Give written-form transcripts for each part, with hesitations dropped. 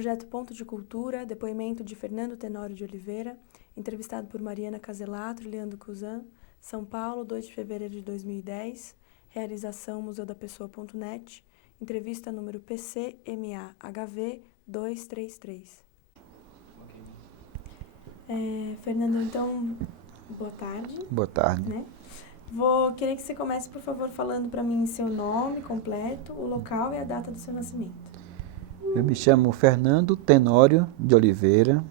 projeto Ponto de Cultura, depoimento de Fernando Tenório de Oliveira, entrevistado por Mariana Caselato e Leandro Cuzan, São Paulo, 2 de fevereiro de 2010, realização museudapessoa.net, entrevista número PCMA-HV 233. Fernando, então, boa tarde. Boa tarde. Né? Vou querer que você comece, por favor, falando para mim seu nome completo, o local e a data do seu nascimento. Eu me chamo Fernando Tenório de Oliveira,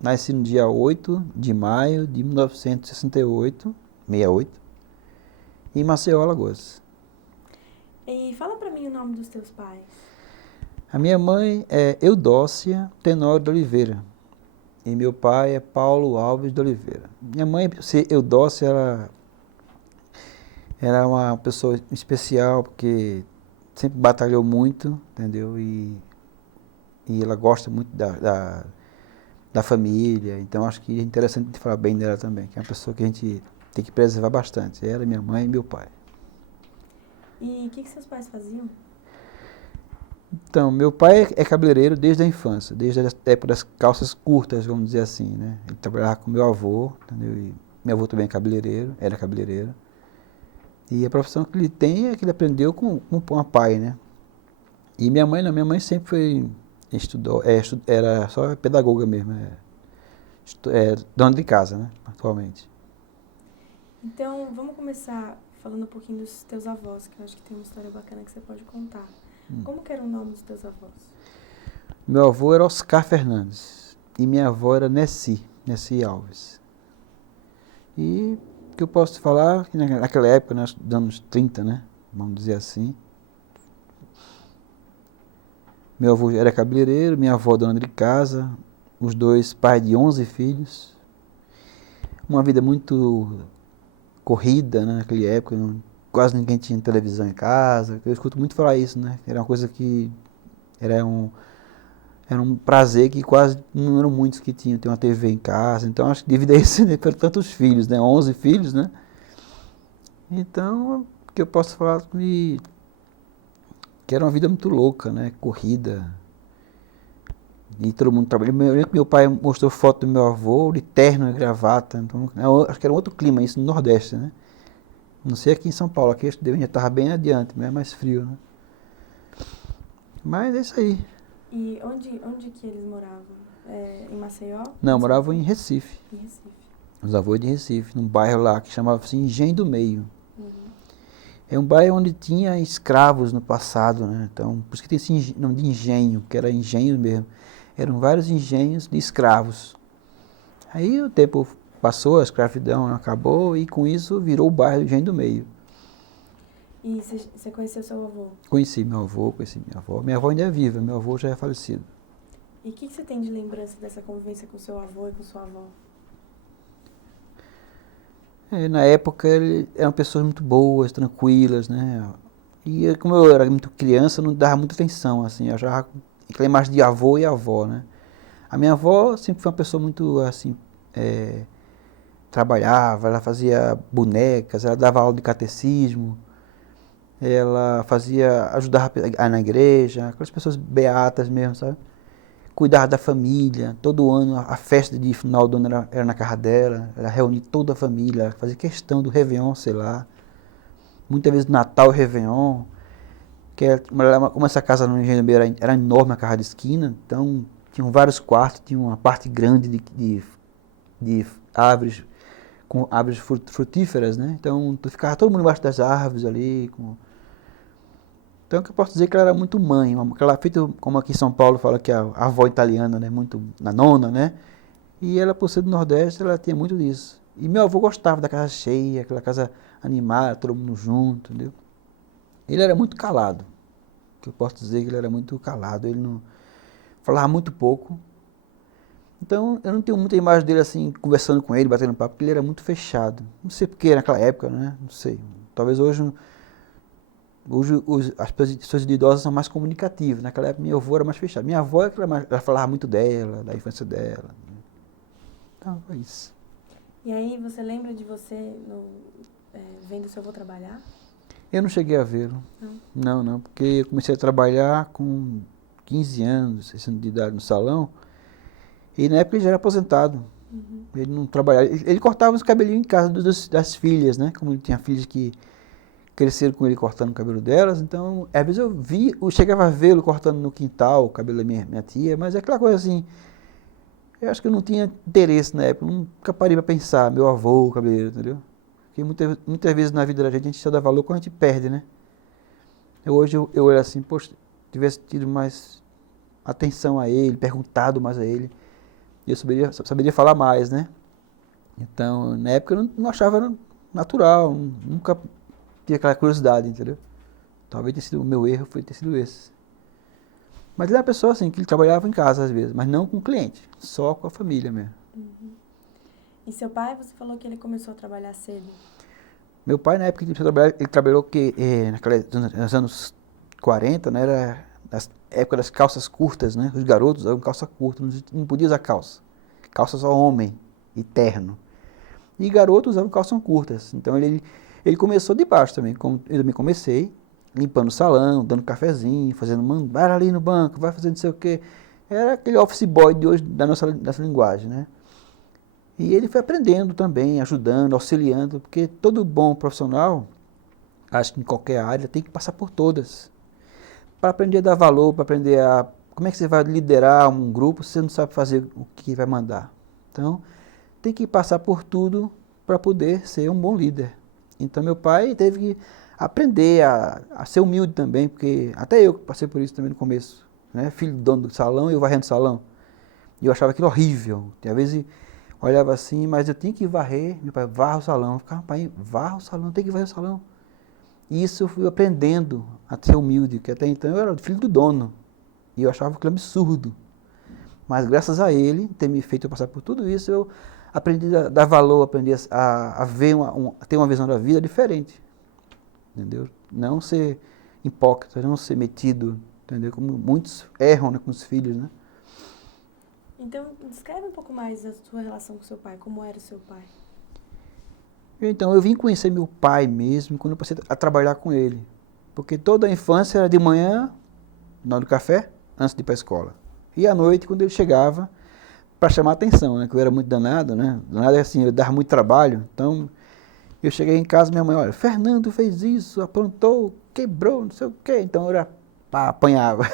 nasci no dia 8 de maio de 1968, em Maceió, Alagoas. E fala para mim o nome dos teus pais. A minha mãe é Eudócia Tenório de Oliveira e meu pai é Paulo Alves de Oliveira. Minha mãe, Eudócia, era uma pessoa especial porque sempre batalhou muito, entendeu? E ela gosta muito da família, então acho que é interessante falar bem dela também, que é uma pessoa que a gente tem que preservar bastante. Ela, minha mãe e meu pai. E o que seus pais faziam? Então, meu pai é cabeleireiro desde a infância, desde a época das calças curtas, vamos dizer assim, né? Ele trabalhava com meu avô, entendeu? E meu avô também é cabeleireiro, era cabeleireiro. E a profissão que ele tem é que ele aprendeu com o pai, né? E minha mãe não, minha mãe sempre era só pedagoga mesmo, dona de casa, né, atualmente. Então, vamos começar falando um pouquinho dos teus avós, que eu acho que tem uma história bacana que você pode contar. Como que era o nome dos teus avós? Meu avô era Oscar Fernandes e minha avó era Nessi Alves. E o que eu posso te falar, que naquela época, dos anos 30, né, vamos dizer assim, meu avô era cabeleireiro, minha avó dona de casa, os dois pais de 11 filhos, uma vida muito corrida, né, naquela época, quase ninguém tinha televisão em casa. Eu escuto muito falar isso, né? Era uma coisa que era um prazer que quase não eram muitos que tinham ter uma TV em casa. Então acho que devido a isso, né, por tantos filhos, né, 11 filhos, né? Então, o que eu posso falar que era uma vida muito louca, né? Corrida. E todo mundo trabalhando. Meu pai mostrou foto do meu avô de terno e gravata. Então, acho que era um outro clima isso no Nordeste, né? Não sei aqui em São Paulo, aqui já estava bem adiante, mas é mais frio, né? Mas é isso aí. E onde que eles moravam? Em Maceió? Não, moravam em Recife. Em Recife. Os avós de Recife, num bairro lá que chamava-se Engenho do Meio. Uhum. É um bairro onde tinha escravos no passado, né? Então, por isso que tem esse nome de engenho, que era engenho mesmo. Eram vários engenhos de escravos. Aí o tempo passou, a escravidão acabou e com isso virou o bairro do Engenho do Meio. E você conheceu seu avô? Conheci meu avô, conheci minha avó. Minha avó ainda é viva, meu avô já é falecido. E o que você tem de lembrança dessa convivência com seu avô e com sua avó? Na época eram pessoas muito boas, tranquilas, né? E como eu era muito criança, não dava muita atenção, assim, eu achava aquela imagem de avô e avó, né? A minha avó sempre foi uma pessoa muito, assim, trabalhava, ela fazia bonecas, ela dava aula de catecismo, ela ajudava na igreja, aquelas pessoas beatas mesmo, sabe? Cuidava da família, todo ano a festa de final do ano era na casa dela, ela reunia toda a família, fazia questão do Réveillon, sei lá, muitas vezes Natal e Réveillon, como essa casa no Engenho do Meio era enorme, a casa de esquina, então tinham vários quartos, tinha uma parte grande de árvores, com árvores frutíferas, né? Então ficava todo mundo embaixo das árvores ali. Então o que eu posso dizer é que ela era muito mãe, aquela feita como aqui em São Paulo fala que a avó italiana, né? Muito na nona, né? E ela, por ser do Nordeste, ela tinha muito disso. E meu avô gostava da casa cheia, aquela casa animada, todo mundo junto, entendeu? Ele era muito calado. O que eu posso dizer é que ele era muito calado, ele não falava muito pouco. Então, eu não tenho muita imagem dele assim, conversando com ele, batendo papo, porque ele era muito fechado. Não sei porquê naquela época, né? Não sei. Talvez hoje as pessoas idosas são mais comunicativas. Naquela época, meu avô era mais fechado. Minha avó, ela falava muito dela, da infância dela. Então, foi isso. E aí, você lembra de você vendo seu avô trabalhar? Eu não cheguei a vê-lo. Não, porque eu comecei a trabalhar com 15 anos, 16 anos de idade no salão, e na época ele já era aposentado. Ele não trabalhava, ele cortava os cabelinhos em casa das filhas, né? Como ele tinha filhas que cresceram com ele cortando o cabelo delas, então, às vezes eu chegava a vê-lo cortando no quintal o cabelo da minha tia, mas é aquela coisa assim, eu acho que eu não tinha interesse na época, nunca parei para pensar, meu avô, o cabelo, entendeu? Porque muitas vezes na vida da gente a gente só dá valor quando a gente perde, né? Hoje eu olho assim, poxa, tivesse tido mais atenção a ele, perguntado mais a ele, eu saberia falar mais, né? Então, na época eu não achava natural, nunca tive aquela curiosidade, entendeu? Talvez tenha sido o meu erro, foi ter sido esse. Mas ele era uma pessoa assim, que ele trabalhava em casa às vezes, mas não com cliente, só com a família mesmo. E seu pai, você falou que ele começou a trabalhar cedo. Meu pai, na época que ele começou a trabalhar, ele trabalhou nos anos 40, né? Era na época das calças curtas, né? Os garotos usavam calça curta, não podia usar calça. Calça só homem e terno. E garotos usavam calças curtas. Então ele começou de baixo também, como eu também comecei, limpando o salão, dando cafezinho, fazendo, vai ali no banco, vai fazendo não sei o quê. Era aquele office boy de hoje, da nossa linguagem, né? E ele foi aprendendo também, ajudando, auxiliando, porque todo bom profissional, acho que em qualquer área, tem que passar por todas. Para aprender a dar valor, para aprender a... Como é que você vai liderar um grupo se você não sabe fazer o que vai mandar? Então, tem que passar por tudo para poder ser um bom líder. Então, meu pai teve que aprender a ser humilde também, porque até eu passei por isso também no começo, né? Filho do dono do salão e eu varrendo o salão. E eu achava aquilo horrível. Às vezes olhava assim, mas eu tinha que varrer, meu pai, varra o salão. Eu ficava, pai, varra o salão, tem que varrer o salão. E isso eu fui aprendendo a ser humilde, porque até então eu era filho do dono. E eu achava aquilo absurdo. Mas graças a ele ter me feito passar por tudo isso, eu aprendi a dar valor, aprendi a ver, ter uma visão da vida diferente. Entendeu? Não ser hipócrita, não ser metido, entendeu? Como muitos erram, né, com os filhos, né? Então, descreve um pouco mais a sua relação com seu pai, como era o seu pai. Então, eu vim conhecer meu pai mesmo quando eu passei a trabalhar com ele. Porque toda a infância era de manhã, na hora do café, antes de ir para a escola. E à noite, quando ele chegava, para chamar a atenção, né? Que eu era muito danado, né? Danado é assim, eu dava muito trabalho. Então, eu cheguei em casa, minha mãe, olha, Fernando fez isso, aprontou, quebrou, não sei o quê. Então, eu apanhava.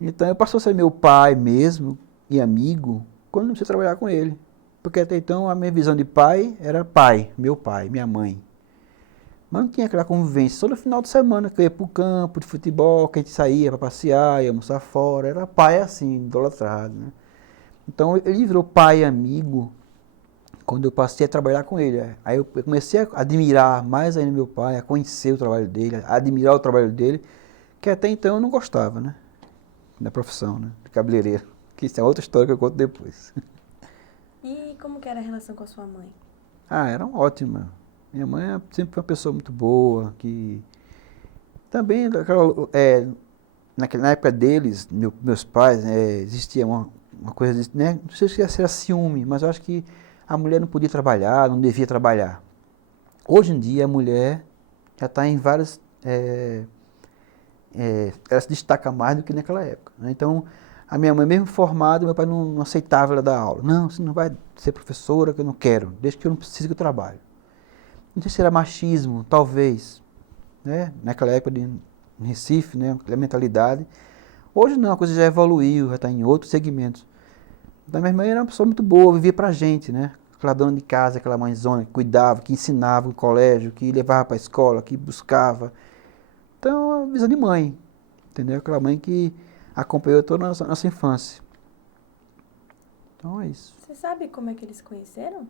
Então, eu passou a ser meu pai mesmo e amigo quando eu comecei a trabalhar com ele. Porque até então a minha visão de pai era pai, meu pai, minha mãe. Mas não tinha aquela convivência. Só no final de semana que eu ia para o campo de futebol, que a gente saía para passear, ia almoçar fora. Era pai assim, idolatrado, né? Então ele virou pai e amigo quando eu passei a trabalhar com ele. Aí eu comecei a admirar mais ainda meu pai, a conhecer o trabalho dele, a admirar o trabalho dele, que até então eu não gostava, né? Da profissão, né? De cabeleireiro. Que isso é outra história que eu conto depois. E como que era a relação com a sua mãe? Era ótima. Minha mãe sempre foi uma pessoa muito boa, que também, na época deles, meus pais, existia uma coisa, né? Não sei se era ciúme, mas eu acho que a mulher não podia trabalhar, não devia trabalhar. Hoje em dia, a mulher já está em várias... ela se destaca mais do que naquela época, né? Então, a minha mãe, mesmo formada, meu pai não aceitava ela dar aula. Não, você não vai ser professora, que eu não quero, desde que eu não precise que eu trabalho. Não sei se era machismo, talvez, né? Naquela época em Recife, né? Aquela mentalidade. Hoje não, a coisa já evoluiu, já está em outros segmentos. Então, minha irmã era uma pessoa muito boa, vivia pra gente, né? Aquela dona de casa, aquela mãezona que cuidava, que ensinava no colégio, que levava para a escola, que buscava. Então, é uma visão de mãe, entendeu? Aquela mãe que acompanhou toda a nossa infância. Então é isso. Você sabe como é que eles se conheceram?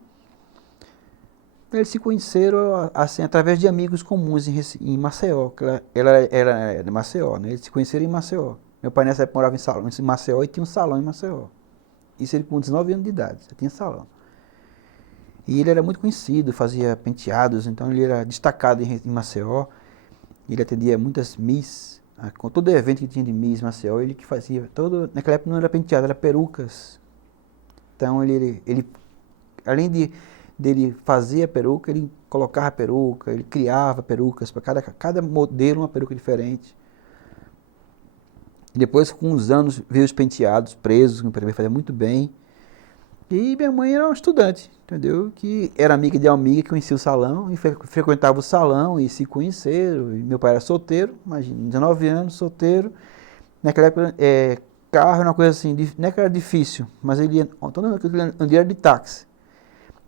Eles se conheceram assim, através de amigos comuns em Maceió. Ela era de Maceió, né? Eles se conheceram em Maceió. Meu pai nessa época morava em Maceió e tinha um salão em Maceió. Isso ele com 19 anos de idade, já tinha salão. E ele era muito conhecido, fazia penteados, então ele era destacado em Maceió. Ele atendia muitas Miss, com todo evento que tinha de Miss Maceió, ele que fazia naquela época não era penteado, era perucas. Então ele além dele fazer a peruca, ele colocava a peruca, ele criava perucas para cada modelo uma peruca diferente. E depois, com uns anos, veio os penteados presos, que o prefeito fazia muito bem. E minha mãe era uma estudante, entendeu? Que era amiga de uma amiga que conhecia o salão, e frequentava o salão e se conheceram. E meu pai era solteiro, imagina, 19 anos, solteiro. Naquela época, carro era uma coisa assim, não é que era difícil, mas ele ia de táxi.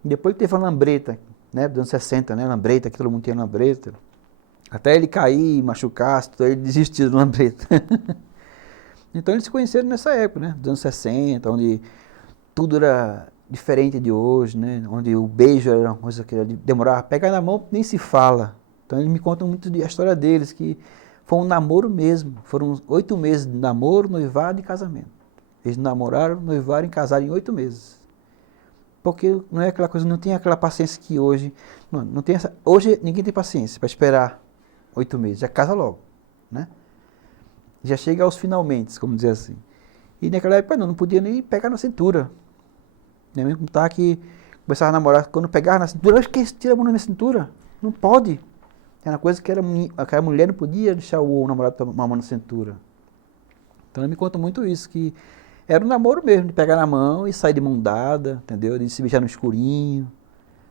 Depois que teve a lambreta, né, dos anos 60, né, lambreta, que todo mundo tinha lambreta. Até ele cair, machucar, ele desistiu da lambreta. Então eles se conheceram nessa época, né, dos anos 60, onde tudo era diferente de hoje, né, onde o beijo era uma coisa que demorava, pegar na mão nem se fala. Então eles me contam muito a história deles, que foi um namoro mesmo, foram 8 meses de namoro, noivado e casamento. Eles namoraram, noivaram e casaram em 8 meses. Porque não é aquela coisa, não tem aquela paciência que hoje, não tem essa, hoje ninguém tem paciência para esperar 8 meses, já casa logo, né? Já chega aos finalmente, como dizer assim. E naquela época não podia nem pegar na cintura. Nem mesmo tá que começava a namorar, quando pegava na cintura, eu esqueci, tira a mão da minha cintura, não pode. Era uma coisa que a mulher não podia deixar o namorado tomar uma mão na cintura. Então ela me conta muito isso, que era um namoro mesmo, de pegar na mão e sair de mão dada, entendeu? De se beijar no escurinho,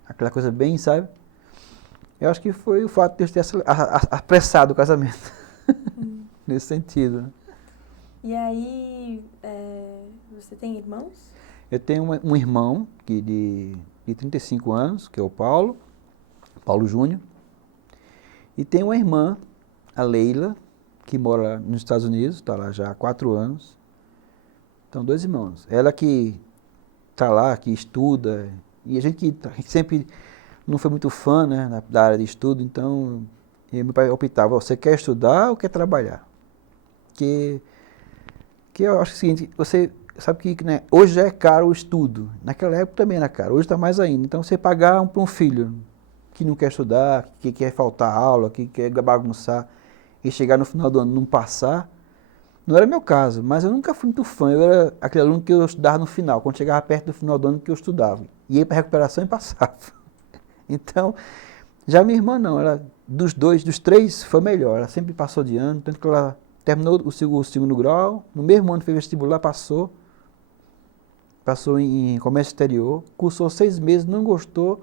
aquela coisa bem, sabe? Eu acho que foi o fato de eu ter apressado o casamento, nesse sentido. E aí, você tem irmãos? Eu tenho um irmão de 35 anos, que é o Paulo Júnior, e tenho uma irmã, a Leila, que mora nos Estados Unidos, está lá já há 4 anos. Então, 2 irmãos. Ela que está lá, que estuda, e a gente sempre não foi muito fã, né, da área de estudo, então meu pai optava, você quer estudar ou quer trabalhar? Que eu acho o seguinte, você sabe que, né, hoje já é caro o estudo, naquela época também era caro, hoje está mais ainda. Então você pagar para um filho que não quer estudar, que quer faltar aula, que quer bagunçar e chegar no final do ano e não passar, não era meu caso, mas eu nunca fui muito fã, eu era aquele aluno que eu estudava no final, quando chegava perto do final do ano que eu estudava, ia para recuperação e passava. Então, já minha irmã não, ela dos 3 foi melhor, ela sempre passou de ano, tanto que ela terminou o segundo grau, no mesmo ano fez vestibular, passou em comércio exterior, cursou 6 meses, não gostou,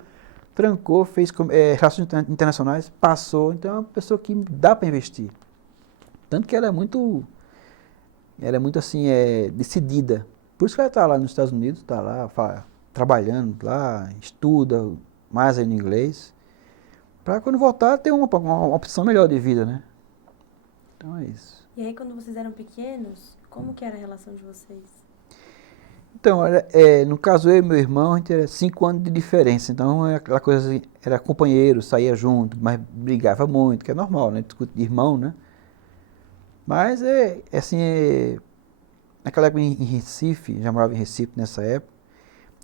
trancou, fez relações internacionais, passou, então é uma pessoa que dá para investir. Tanto que ela é muito assim, decidida. Por isso que ela está lá nos Estados Unidos, está lá trabalhando lá, estuda mais ainda inglês, para quando voltar ter uma opção melhor de vida, né? Então é isso. E aí, quando vocês eram pequenos, como que era a relação de vocês? Então, no caso eu e meu irmão, a gente era 5 anos de diferença, então aquela coisa assim, era companheiro, saía junto, mas brigava muito, que é normal, né? Discute de irmão, né? Mas naquela época em Recife, já morava em Recife nessa época,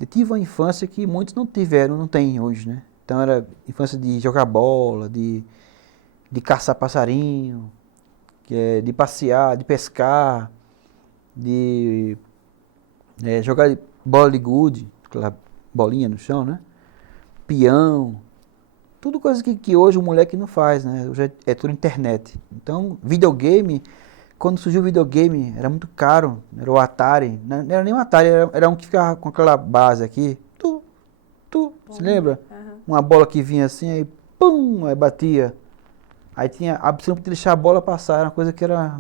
eu tive uma infância que muitos não tiveram, não tem hoje, né? Então era infância de jogar bola, de caçar passarinho, de passear, de pescar, de jogar bola de gude, aquela bolinha no chão, né? Peão, tudo coisa que hoje o moleque não faz, né? Hoje é tudo internet. Então, videogame, quando surgiu o videogame, era muito caro, era o Atari, não era nem um Atari, era um que ficava com aquela base aqui, se lembra? Uhum. Uma bola que vinha assim, aí pum, aí batia. Aí tinha a opção de deixar a bola passar, era uma coisa que era,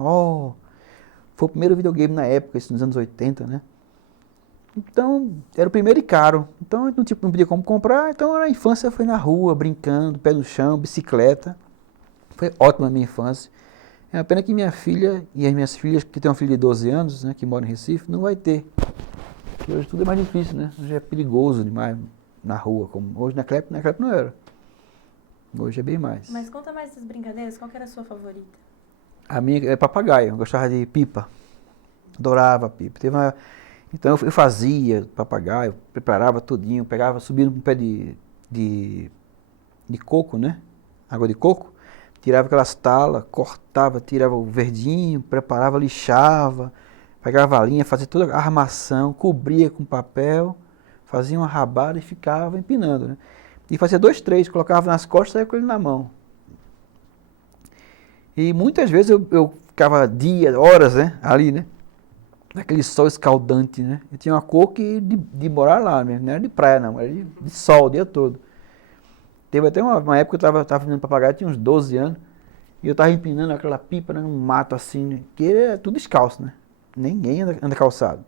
foi o primeiro videogame na época, isso nos anos 80, né? Então, era o primeiro e caro. Então, não podia como comprar. Então, a infância foi na rua, brincando, pé no chão, bicicleta. Foi ótima a minha infância. É uma pena que minha filha e as minhas filhas, que tem uma filha de 12 anos, né, que mora em Recife, não vai ter. Porque hoje tudo é mais difícil, né? Hoje é perigoso demais na rua. Como hoje, naquela época não era. Hoje é bem mais. Mas conta mais das brincadeiras, qual que era a sua favorita? A minha é papagaio. Eu gostava de pipa. Adorava pipa. Então eu fazia papagaio, preparava tudinho, pegava, subia no pé de coco, né? Água de coco, tirava aquelas talas, cortava, tirava o verdinho, preparava, lixava, pegava a linha, fazia toda a armação, cobria com papel, fazia uma rabada e ficava empinando, né? E fazia 2, 3, colocava nas costas e saia com ele na mão. E muitas vezes eu ficava dias, horas, né, ali, né, naquele sol escaldante, né. Eu tinha uma cor que de morar lá mesmo, não era de praia não, era de sol o dia todo. Teve até uma época que eu estava vendendo papagaio, tinha uns 12 anos, e eu estava empinando aquela pipa, né, num mato assim, né, que é tudo descalço, né, ninguém anda calçado.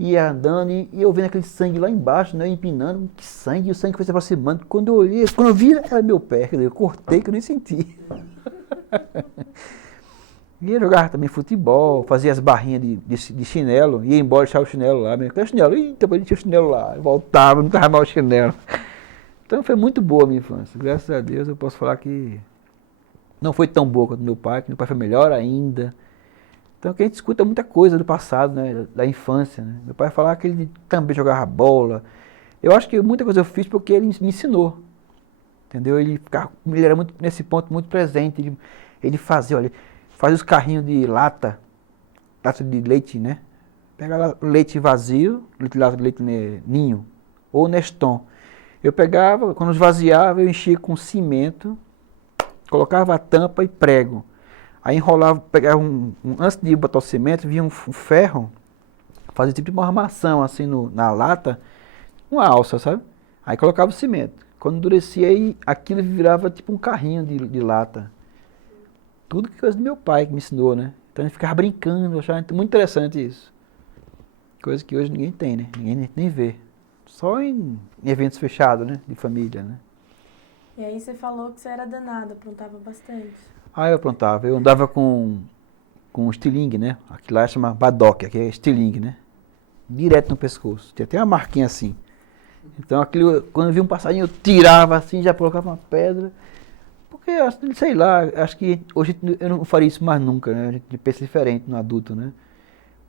Ia andando e eu vendo aquele sangue lá embaixo, né, empinando, que sangue, e o sangue foi se aproximando. Quando eu olhei, quando eu vi, era meu pé, quer dizer, eu cortei que eu nem senti. E eu jogava também futebol, fazia as barrinhas de chinelo, ia embora deixar o chinelo lá, mesmo. Cadê o chinelo? Eita, eu tinha o chinelo lá, eu voltava, não estava mal o chinelo. Então foi muito boa a minha infância, graças a Deus eu posso falar que não foi tão boa quanto meu pai, que meu pai foi melhor ainda. Então que a gente escuta muita coisa do passado, né, da infância, né. Meu pai falava que ele também jogava bola. Eu acho que muita coisa eu fiz porque ele me ensinou, entendeu? Ele era muito, nesse ponto, muito presente. Ele fazia, olha, fazia os carrinhos de lata de leite, né? Pegava leite vazio, leite ninho, ou Neston. Eu pegava, quando esvaziava, eu enchia com cimento, colocava a tampa e prego. Aí enrolava, pegava antes de botar o cimento, vinha um ferro, fazia tipo uma armação assim na lata, uma alça, sabe? Aí colocava o cimento. Quando endurecia, aí aquilo virava tipo um carrinho de lata. Tudo que coisa do meu pai que me ensinou, né? Então a gente ficava brincando, eu achava muito interessante isso. Coisa que hoje ninguém tem, né? Ninguém nem vê. Só em eventos fechados, né? De família, né? E aí você falou que você era danado, aprontava bastante. Ah, eu aprontava. Eu andava com estilingue, né? Aqui lá chama badoque, aqui é estilingue, né? Direto no pescoço. Tinha até uma marquinha assim. Então, aquilo, quando eu vi um passarinho, eu tirava assim, já colocava uma pedra. Porque, sei lá, acho que hoje eu não faria isso mais nunca, né? A gente pensa diferente no adulto, né?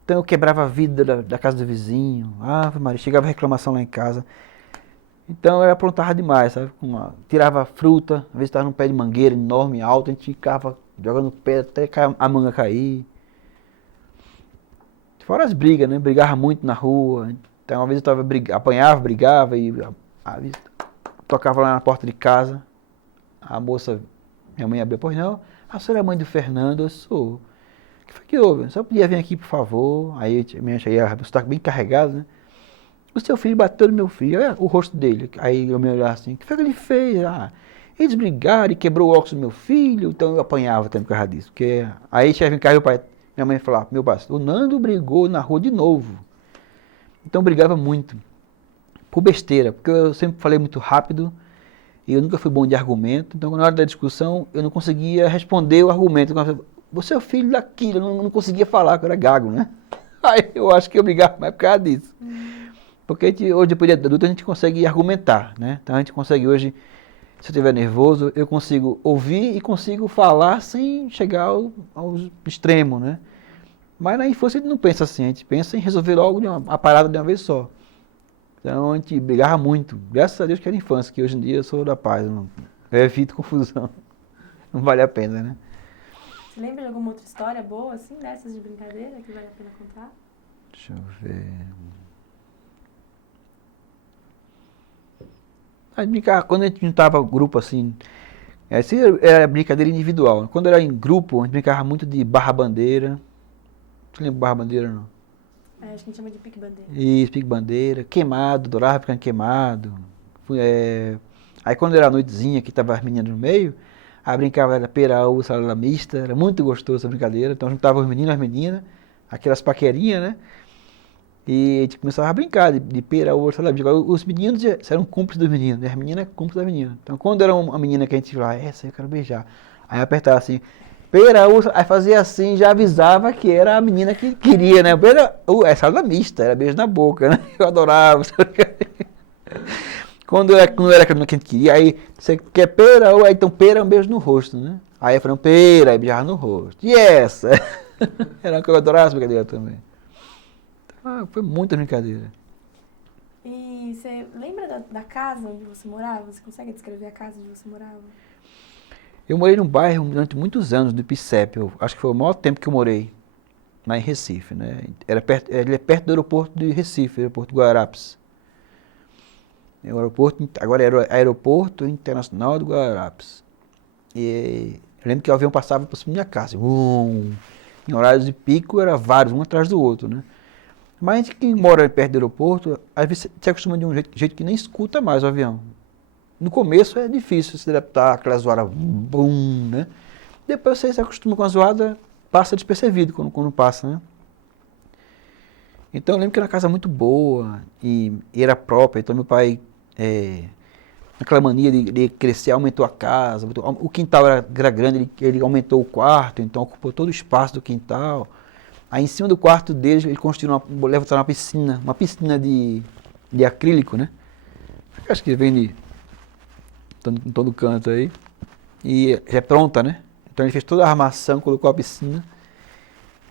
Então, eu quebrava a vida da casa do vizinho. Ah, Maria, chegava reclamação lá em casa. Então, eu aprontava demais, sabe? Tirava fruta, às vezes estava num pé de mangueira enorme, alto, a gente ficava jogando pedra até a manga cair. Fora as brigas, né? Brigava muito na rua. Então, uma vez eu apanhava, brigava e tocava lá na porta de casa. A moça, minha mãe abriu, pois não, a senhora é mãe do Fernando? Eu sou. O que foi que houve? Só podia vir aqui, por favor. Aí minha você está bem carregado, né? O seu filho bateu no meu filho, olha o rosto dele. Aí eu me olhava assim, o que foi que ele fez? Ah, eles brigaram e quebrou o óculos do meu filho, então eu apanhava também por causa disso. Porque aí chegava em casa, minha mãe falava, meu pai, o Nando brigou na rua de novo. Então eu brigava muito, por besteira, porque eu sempre falei muito rápido, e eu nunca fui bom de argumento, então na hora da discussão eu não conseguia responder o argumento. Você é o filho daquilo, eu não conseguia falar, porque eu era gago, né? Aí eu acho que eu brigava mais por causa disso. Porque hoje, depois de adulto, a gente consegue argumentar, né? Então a gente consegue hoje, se eu estiver nervoso, eu consigo ouvir e consigo falar sem chegar ao extremo, né? Mas na infância a gente não pensa assim, a gente pensa em resolver logo a parada de uma vez só. Então a gente brigava muito. Graças a Deus que era infância, que hoje em dia eu sou da paz, eu evito confusão. Não vale a pena, né? Você lembra de alguma outra história boa, assim, dessas de brincadeira, que vale a pena contar? Deixa eu ver. Quando a gente juntava grupo assim, essa era brincadeira individual. Quando era em grupo, a gente brincava muito de barra-bandeira. Você lembra de barra-bandeira, não? Acho que a gente chama de pique-bandeira. Isso, pique-bandeira, queimado, adorava ficar queimado. Aí quando era a noitezinha, que tava as meninas no meio, aí brincava era pera-uva, salada mista, era muito gostoso essa brincadeira. Então juntava os meninos e as meninas, aquelas paquerinhas, né? E a gente começava a brincar de pera-uva, salada mista. Os meninos eram cúmplices dos meninos, né? As meninas cúmplices das meninas. Então quando era uma menina que a gente falava, essa eu quero beijar. Aí apertava assim, pera-uva, aí fazia assim, já avisava que era a menina que queria, né? É salada mista, era beijo na boca, né? Eu adorava. Quando era aquela que a gente queria, aí você quer pera, ou então pera é um beijo no rosto, né? Aí eu falei, pera, aí beijava no rosto. E essa? Era uma que eu adorava essa brincadeira também. Então, foi muita brincadeira. E você lembra da casa onde você morava? Você consegue descrever a casa onde você morava? Eu morei num bairro durante muitos anos, do Ipicep. Acho que foi o maior tempo que eu morei lá em Recife, né? Ele é perto do aeroporto de Recife, aeroporto de Guararapes. Agora era o Aeroporto Internacional de Guararapes. E eu lembro que o avião passava por cima da minha casa. Em horários de pico, era vários, um atrás do outro, né? Mas a gente que mora perto do aeroporto, às vezes se acostuma de um jeito que nem escuta mais o avião. No começo é difícil se adaptar àquela zoada, bum, né? Depois você se acostuma com a zoada, passa despercebido quando passa, né? Então eu lembro que era uma casa muito boa e era própria, então meu pai, naquela mania de crescer, aumentou a casa, o quintal era grande, ele aumentou o quarto, então ocupou todo o espaço do quintal. Aí em cima do quarto dele, ele construiu levantaram uma piscina de acrílico, né? Acho que vende em todo canto aí. E já é pronta, né? Então ele fez toda a armação, colocou a piscina.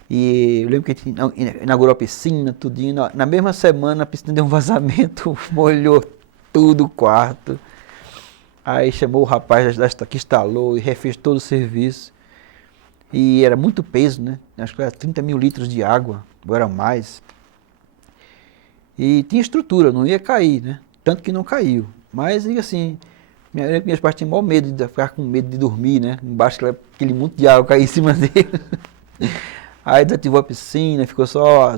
E eu lembro que a gente inaugurou a piscina, tudinho. Na mesma semana a piscina deu um vazamento, molhou tudo o quarto. Aí chamou o rapaz que instalou e refez todo o serviço. E era muito peso, né? Acho que era 30 mil litros de água, ou era mais. E tinha estrutura, não ia cair, né? Tanto que não caiu. Mas, assim, minhas pais tinham maior medo de ficar com medo de dormir, né? Embaixo aquele monte de água cair em cima dele. Aí desativou a piscina, ficou só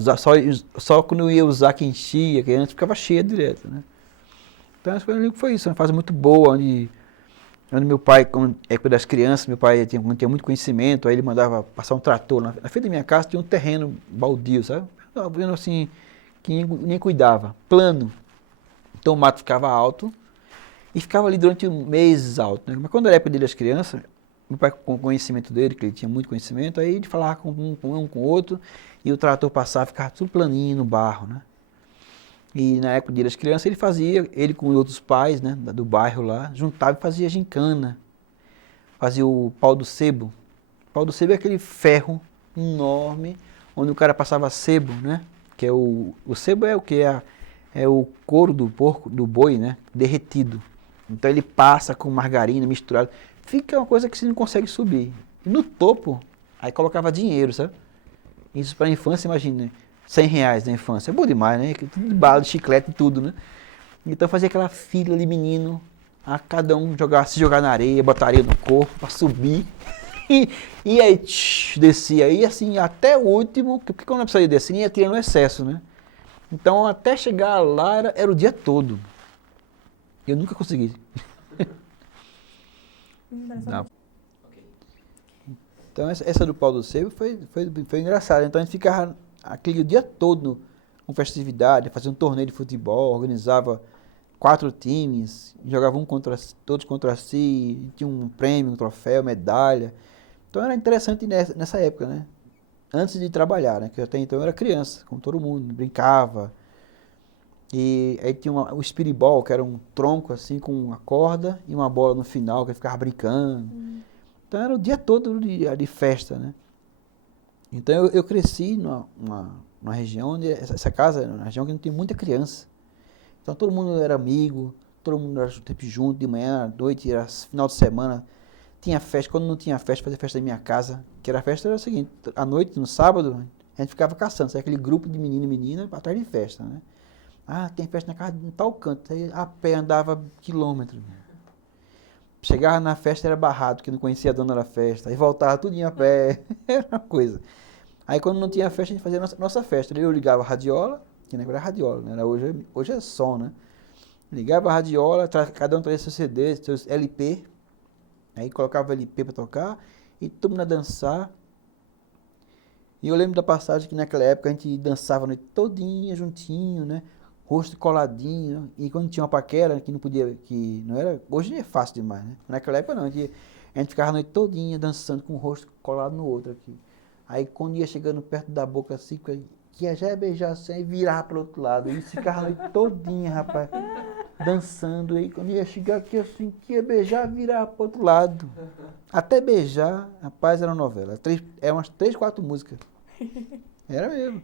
quando eu ia usar que enchia, que antes ficava cheia direto, né? Então, acho que foi isso, uma fase muito boa, onde meu pai, quando época das crianças, meu pai tinha muito conhecimento, aí ele mandava passar um trator. Na frente da minha casa tinha um terreno baldio, sabe? Vendo assim, que nem cuidava, plano. Então o mato ficava alto e ficava ali durante meses alto, né? Mas quando era a época das crianças, meu pai, com o conhecimento dele, que ele tinha muito conhecimento, aí ele falava com o outro, e o trator passava, ficava tudo planinho no barro, né? E na época das crianças ele com outros pais, né, do bairro lá, juntava e fazia gincana. Fazia o pau do sebo. O pau do sebo é aquele ferro enorme, onde o cara passava sebo, né? Que é o sebo é o que? É o couro do porco, do boi, né? Derretido. Então ele passa com margarina misturado. Fica uma coisa que você não consegue subir. E no topo, aí colocava dinheiro, sabe? Isso para a infância, imagina, R$ 100 na infância. É bom demais, né? Tudo de bala, de chiclete e tudo, né? Então fazia aquela fila de menino, a cada um se jogar na areia, botaria no corpo para subir. E aí descia. E assim, até o último, porque quando a pessoa ia descer, ia tirando excesso, né? Então até chegar lá era o dia todo. Eu nunca consegui. Não. Então essa do pau do sebo foi engraçada. Então a gente ficava aquele dia todo com festividade, fazia um torneio de futebol, organizava 4 times, jogavam todos contra si, tinha um prêmio, um troféu, medalha. Então era interessante nessa época, né? Antes de trabalhar, né? Que até então eu era criança, como todo mundo, brincava. E aí tinha o espiribol, que era um tronco assim com uma corda e uma bola no final, que eu ficava brincando. Então era o dia todo de festa, né? Então eu cresci numa região onde essa casa era uma região que não tem muita criança. Então todo mundo era amigo, todo mundo era sempre junto, de manhã, à noite, era final de semana. Tinha festa, quando não tinha festa, fazia festa na minha casa. Que era festa, era o seguinte, à noite, no sábado, a gente ficava caçando, sabe? Aquele grupo de menino e menina atrás de festa, né? Ah, tem festa na casa de tal canto. Aí a pé andava quilômetros. Chegava na festa, era barrado, que não conhecia a dona da festa. Aí voltava tudinho a pé. Era uma coisa. Aí quando não tinha festa, a gente fazia nossa festa. Eu ligava a radiola, que na verdade é radiola, né? Hoje é som, né? Ligava a radiola, cada um trazia seus CDs, seus LP. Aí colocava LP para tocar e todo mundo a dançar. E eu lembro da passagem que naquela época a gente dançava a noite todinha, juntinho, né? Rosto coladinho. E quando tinha uma paquera, que não podia, que não era... Hoje é fácil demais, né? Naquela época não, a gente ficava a noite todinha dançando com o rosto colado no outro aqui. Aí quando ia chegando perto da boca assim, que já ia beijar assim, e virar para o outro lado. E ficava a noite todinha, rapaz, dançando. Aí quando ia chegar aqui assim, que ia beijar, virar para o outro lado. Até beijar, rapaz, era uma novela. Eram umas 3, 4 músicas. Era mesmo.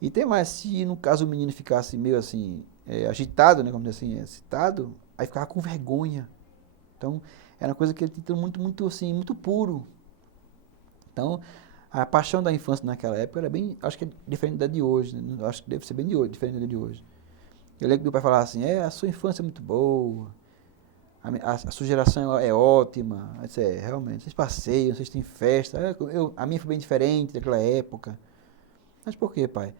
E tem mais, se no caso o menino ficasse meio assim, agitado, né, como diz assim, excitado, aí ficava com vergonha. Então, era uma coisa que ele tinha muito assim, muito puro. Então, a paixão da infância naquela época era bem, acho que é diferente da de hoje, né? Acho que deve ser bem diferente da de hoje. Eu lembro que meu pai falava assim, a sua infância é muito boa. A sua geração é ótima. Eu disse, realmente, vocês passeiam, vocês têm festa. A minha foi bem diferente daquela época. Mas por quê, pai?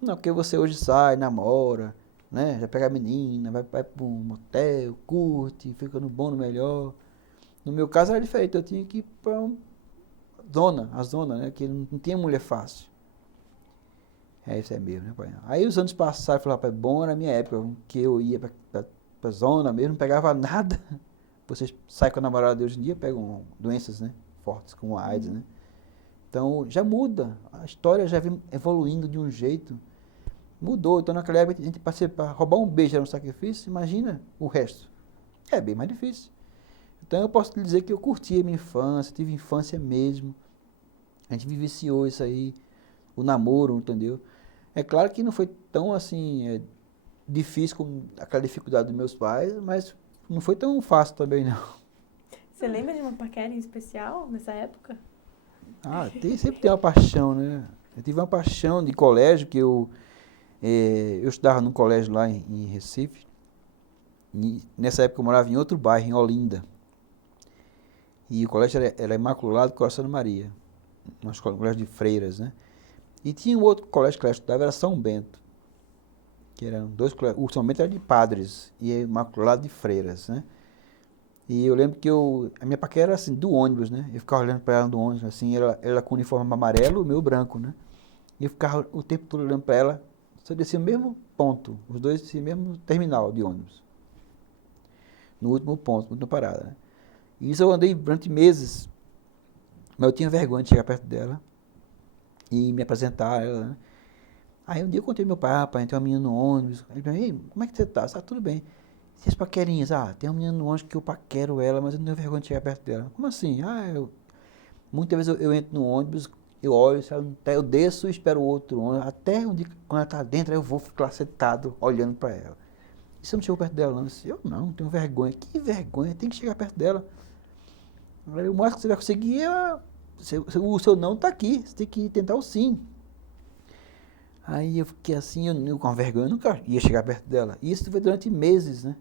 Não, porque você hoje sai, namora, né? Já pega a menina, vai para um motel, curte, fica no bom, no melhor. No meu caso era diferente, eu tinha que ir para a zona, né? Que não tinha mulher fácil. Isso é mesmo, né, pai? Aí os anos passaram, eu falei, pai, bom era a minha época, que eu ia pra zona mesmo, não pegava nada. Vocês saem com a namorada de hoje em dia, pegam doenças, né? Fortes, como a AIDS, né? Então, já muda. A história já vem evoluindo de um jeito. Mudou. Então, naquela época, a gente passei para roubar um beijo era um sacrifício. Imagina o resto. É bem mais difícil. Então, eu posso lhe dizer que eu curti a minha infância, tive infância mesmo. A gente vivenciou isso aí, o namoro, entendeu? É claro que não foi tão, assim, difícil como aquela dificuldade dos meus pais, mas não foi tão fácil também, não. Você lembra de uma paquera em especial nessa época? Sempre tem uma paixão, né? Eu tive uma paixão de colégio, que eu estudava num colégio lá em Recife. E nessa época eu morava em outro bairro, em Olinda. E o colégio era Imaculado Coração de Maria. Um colégio de freiras, né? E tinha um outro colégio que eu estudava, era São Bento. Que eram dois colégios. O São Bento era de padres e o Imaculado de freiras, né? E eu lembro que a minha paquera era assim, do ônibus, né? Eu ficava olhando para ela do ônibus, assim, ela com o uniforme amarelo, o meu branco, né? E eu ficava o tempo todo olhando para ela, só descia o mesmo ponto, os dois desciam o mesmo terminal de ônibus. No último ponto, na última parada, né? E isso eu andei durante meses, mas eu tinha vergonha de chegar perto dela e me apresentar a ela, né? Aí um dia eu contei ao meu pai, pai, tem uma menina no ônibus. Ele falou, ei, como é que você tá? Tudo bem. E as paquerinhas? Tem uma menina no ônibus que eu paquero ela, mas eu não tenho vergonha de chegar perto dela. Como assim? Muitas vezes eu entro no ônibus, eu olho, se ela não tá, eu desço e espero o outro ônibus. Até um dia, quando ela tá dentro, aí eu vou ficar sentado, olhando para ela. E você não chegou perto dela, não? Eu disse, eu não tenho vergonha. Que vergonha? Tem que chegar perto dela. Aí, o máximo que você vai conseguir o seu não tá aqui. Você tem que tentar o sim. Aí eu fiquei assim, eu com vergonha, eu nunca ia chegar perto dela. E isso foi durante meses, né?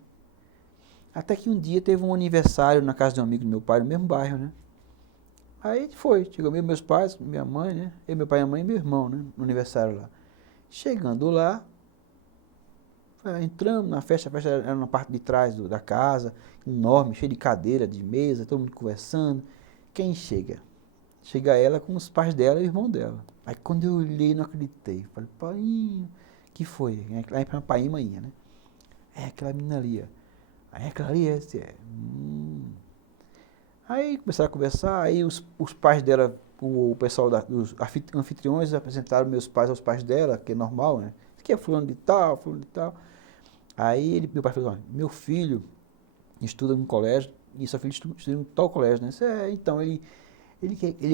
Até que um dia teve um aniversário na casa de um amigo do meu pai, no mesmo bairro, né? Aí chegou meus pais, minha mãe, né? Meu pai, a mãe e meu irmão, né? No aniversário lá. Chegando lá, entramos na festa, a festa era na parte de trás da casa, enorme, cheia de cadeira, de mesa, todo mundo conversando. Quem chega? Chega ela com os pais dela e o irmão dela. Aí quando eu olhei, não acreditei. Falei, pai, que foi? Aí para pai e mãe, né? É aquela menina ali, ó. Aí aquela ali, Aí começaram a conversar, aí os pais dela, o pessoal dos anfitriões apresentaram meus pais aos pais dela, que é normal, né? Isso aqui é fulano de tal, fulano de tal. Aí meu pai falou, meu filho estuda num colégio, e sua filha estuda em tal colégio, né? Então ele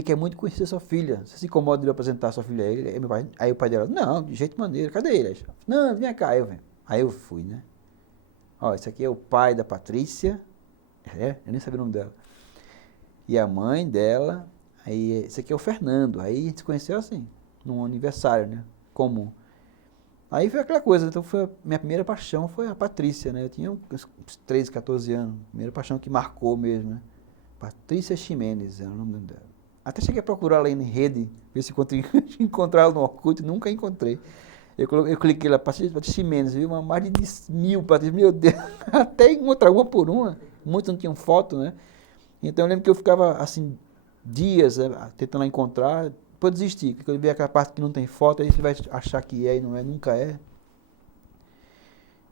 quer muito conhecer sua filha. Você se incomoda de eu apresentar sua filha a ele? Aí o pai dela, não, de jeito maneiro, cadê ele? Não, vem cá, Aí eu fui, né? Ó, esse aqui é o pai da Patrícia, eu nem sabia o nome dela. E a mãe dela, aí esse aqui é o Fernando. Aí a gente se conheceu assim, num aniversário, né? Comum. Aí foi aquela coisa, então minha primeira paixão foi a Patrícia, né? Eu tinha uns 13, 14 anos. Primeira paixão que marcou mesmo, né? Patrícia Ximenes era o nome dela. Até cheguei a procurar lá em rede, ver se encontrar ela no Orkut, nunca encontrei. Eu cliquei lá, Patrícia Ximenes, viu? Mais de 1000 Patrícia, meu Deus. Até encontrar uma por uma. Muitos não tinham foto, né? Então eu lembro que eu ficava, assim, dias, né, tentando encontrar, depois desistir. Porque eu vi aquela parte que não tem foto, aí você vai achar que é e não é, nunca é.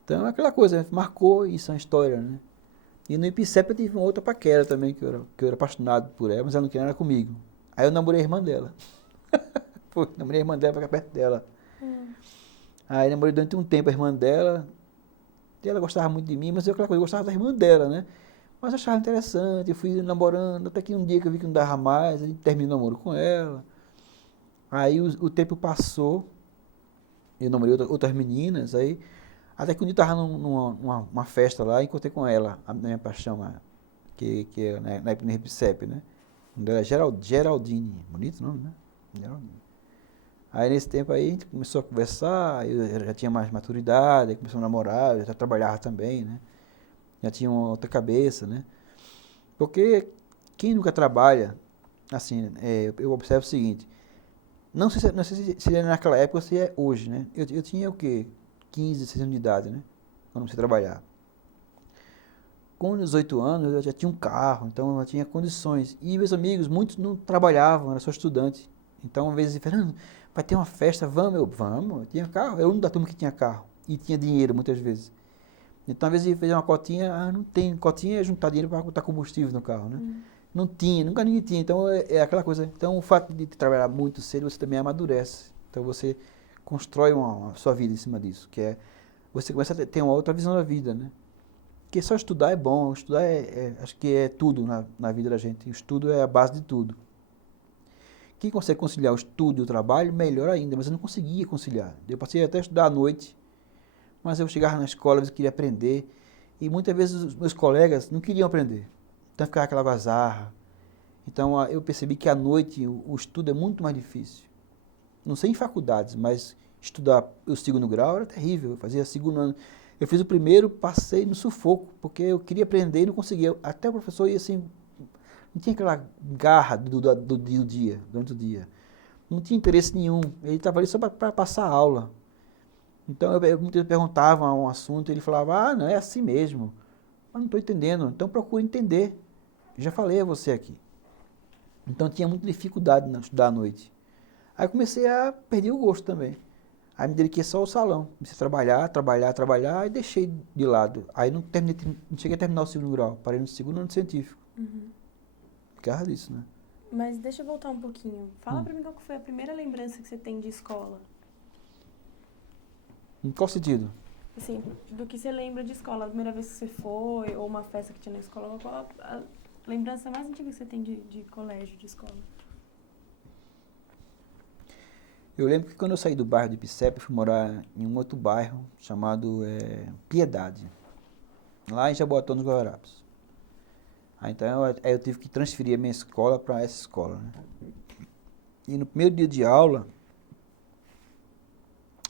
Então é aquela coisa, marcou isso, é uma história, né? E no IPCEP eu tive uma outra paquera também, que eu era apaixonado por ela, mas ela não queria nada comigo. Aí eu namorei a irmã dela. Namorei a irmã dela pra ficar perto dela. Aí namorei durante um tempo a irmã dela, e ela gostava muito de mim, mas eu gostava da irmã dela, né? Mas eu achava interessante, eu fui namorando, até que um dia que eu vi que não dava mais, a gente terminou o namoro com ela. Aí o tempo passou, eu namorei outras meninas, aí até que um dia eu estava numa festa lá, e encontrei com ela, a minha paixão, que é na época do Ripsep, né? O nome dela é Geraldine, bonito o nome, né? Geraldine. Aí nesse tempo aí a gente começou a conversar, eu já tinha mais maturidade, aí começamos a namorar, eu já trabalhava também, né? já tinha uma outra cabeça, né? Porque quem nunca trabalha, assim, eu observo o seguinte, não sei se é naquela época ou se é hoje, né? Eu tinha o quê? 15, 16 anos de idade, né? Quando comecei a trabalhar. Com 18 anos eu já tinha um carro, então eu já tinha condições. E meus amigos, muitos não trabalhavam, era só estudante. Então, às vezes, Fernando, vai ter uma festa, vamos? Vamos, eu tinha carro, eu era o único da turma que tinha carro. E tinha dinheiro, muitas vezes. Então, às vezes, ia fazer uma cotinha, não tem, cotinha é juntar dinheiro para botar combustível no carro, né? Não tinha, nunca ninguém tinha. Então, é aquela coisa. Então, o fato de trabalhar muito cedo, você também amadurece. Então, você constrói uma sua vida em cima disso, que é, você começa a ter uma outra visão da vida, né? Porque só estudar é bom, estudar acho que é tudo na vida da gente. O estudo é a base de tudo. Quem consegue conciliar o estudo e o trabalho, melhor ainda, mas eu não conseguia conciliar. Eu passei até a estudar à noite, mas eu chegava na escola, eu queria aprender, e muitas vezes os meus colegas não queriam aprender. Então ficava aquela gazarra. Então eu percebi que à noite o estudo é muito mais difícil. Não sei em faculdades, mas estudar o segundo grau era terrível. Eu fazia segundo ano. Eu fiz o primeiro, passei no sufoco, porque eu queria aprender e não conseguia. Até o professor ia assim, não tinha aquela garra do dia, durante o dia. Não tinha interesse nenhum. Ele estava ali só para passar a aula. Então muitas vezes perguntavam um assunto e ele falava, não, é assim mesmo. Mas não estou entendendo, então procure entender. Já falei a você aqui. Então tinha muita dificuldade em estudar à noite. Aí comecei a perder o gosto também. Aí me dediquei só ao salão. Comecei a trabalhar e deixei de lado. Aí não cheguei a terminar o segundo grau. Parei no segundo ano científico. Por causa disso, né? Mas deixa eu voltar um pouquinho. Fala pra mim qual que foi a primeira lembrança que você tem de escola. Em qual sentido? Assim, do que você lembra de escola, a primeira vez que você foi, ou uma festa que tinha na escola, qual a lembrança mais antiga que você tem de colégio, de escola? Eu lembro que quando eu saí do bairro de Ipicep, fui morar em um outro bairro chamado Piedade, lá em Jaboatão dos Guararapes. Aí, então eu tive que transferir a minha escola para essa escola, né? E no primeiro dia de aula,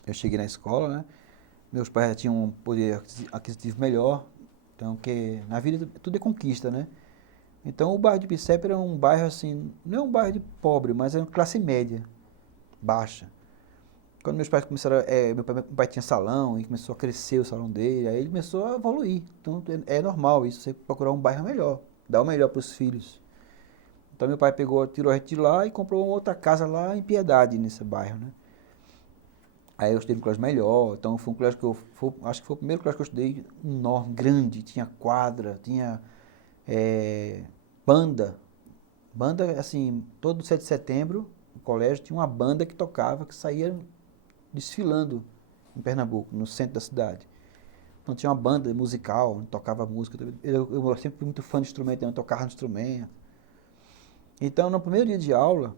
eu cheguei na escola, né? Meus pais já tinham um poder aquisitivo melhor, então que na vida tudo é conquista, né? Então o bairro de Ipicep era um bairro assim, não é um bairro de pobre, mas é uma classe média, baixa. Quando meus pais começaram, meu pai tinha salão e começou a crescer o salão dele, aí ele começou a evoluir. Então é normal isso, você procurar um bairro melhor, dar o melhor para os filhos. Então meu pai tirou a gente de lá e comprou uma outra casa lá em Piedade, nesse bairro, né? Aí eu estudei no colégio melhor, então foi um colégio acho que foi o primeiro colégio que eu estudei, enorme, grande, tinha quadra, tinha banda. Banda, assim, todo 7 de setembro, o colégio tinha uma banda que tocava, que saía desfilando em Pernambuco, no centro da cidade. Então tinha uma banda musical, tocava música. Eu sempre fui muito fã de instrumento, eu tocava no instrumento. Então, no primeiro dia de aula,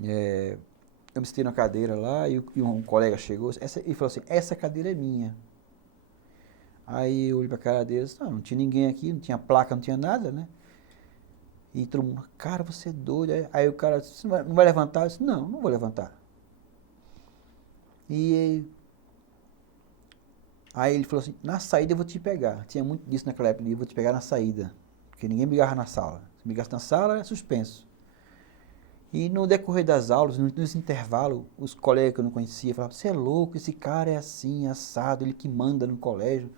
eu me sentei na cadeira lá e um colega chegou e falou assim, essa cadeira é minha. Aí eu olhei pra cara dele e disse, não tinha ninguém aqui, não tinha placa, não tinha nada, né? E todo mundo, cara, você é doido. Aí o cara disse, você não vai levantar? Eu disse, não vou levantar. E aí ele falou assim, na saída eu vou te pegar. Tinha muito disso naquela época, eu vou te pegar na saída. Porque ninguém brigava na sala. Se brigasse na sala, é suspenso. E no decorrer das aulas, nos intervalos, os colegas que eu não conhecia falavam, você é louco, esse cara é assim, assado, ele que manda no colégio.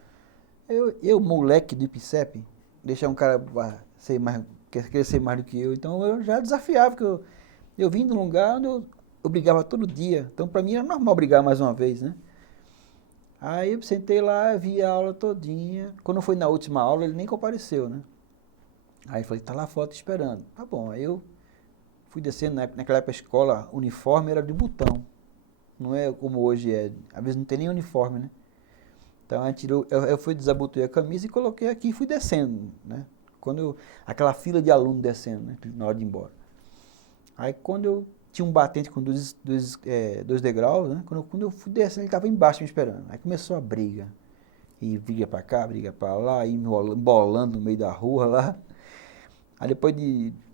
Eu moleque do Ipicep, deixar um cara querer ser mais do que eu, então eu já desafiava, porque eu vim de um lugar onde eu brigava todo dia. Então para mim era normal brigar mais uma vez, né? Aí eu sentei lá, vi a aula todinha. Quando foi na última aula, ele nem compareceu, né? Aí eu falei, tá lá fora te esperando. Tá bom, aí eu fui descendo, naquela época a escola, o uniforme era de botão. Não é como hoje é. Às vezes não tem nem uniforme, né? Então eu fui desabotoei a camisa e coloquei aqui e fui descendo, né? Aquela fila de alunos descendo, né? Na hora de ir embora. Aí quando eu tinha um batente com dois degraus, né? Quando eu fui descendo, ele estava embaixo me esperando. Aí começou a briga. E briga pra cá, briga pra lá, e me embolando no meio da rua lá. Aí depois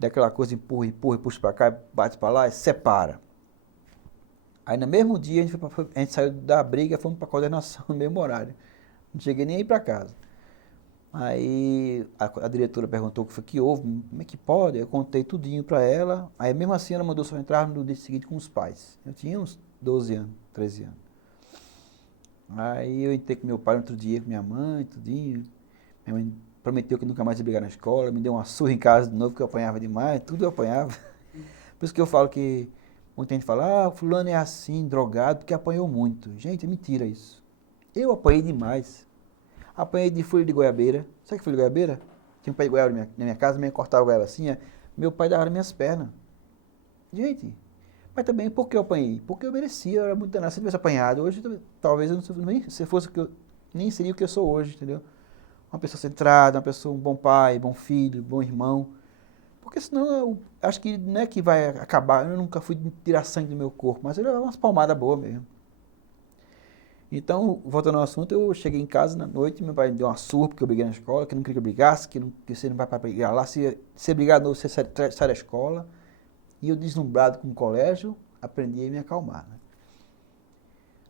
daquela coisa, empurra, puxa pra cá, bate pra lá, e separa. Aí no mesmo dia a gente saiu da briga e fomos pra coordenação no mesmo horário. Não cheguei nem a ir pra casa. Aí a diretora perguntou o que foi que houve, como é que pode? Eu contei tudinho para ela, aí mesmo assim ela mandou só entrar no dia seguinte com os pais. Eu tinha uns 12 anos, 13 anos. Aí eu entrei com meu pai no outro dia, com minha mãe, tudinho. Minha mãe prometeu que nunca mais ia brigar na escola, me deu uma surra em casa de novo, que eu apanhava demais, tudo eu apanhava. Por isso que eu falo que muita gente fala, fulano é assim, drogado, porque apanhou muito. Gente, é mentira isso. Eu apanhei demais. Apanhei de folha de goiabeira. Sabe que folha de goiabeira? Tinha um pé de goiaba na minha casa, minha mãe cortava a goiaba assim, meu pai dava nas minhas pernas. Gente, mas também por que eu apanhei? Porque eu merecia, eu era muito danado. Se eu tivesse apanhado, hoje talvez eu não nem, se fosse o que eu, nem seria o que eu sou hoje, entendeu? Uma pessoa centrada, uma pessoa, um bom pai, bom filho, bom irmão. Porque senão eu acho que não é que vai acabar. Eu nunca fui tirar sangue do meu corpo, mas eu levava umas palmadas boas mesmo. Então, voltando ao assunto, eu cheguei em casa na noite, meu pai me deu uma surra porque eu briguei na escola, que não queria que eu brigasse, que você não vai para brigar lá, se brigar de novo, você sai da escola. E eu, deslumbrado com o colégio, aprendi a me acalmar, né?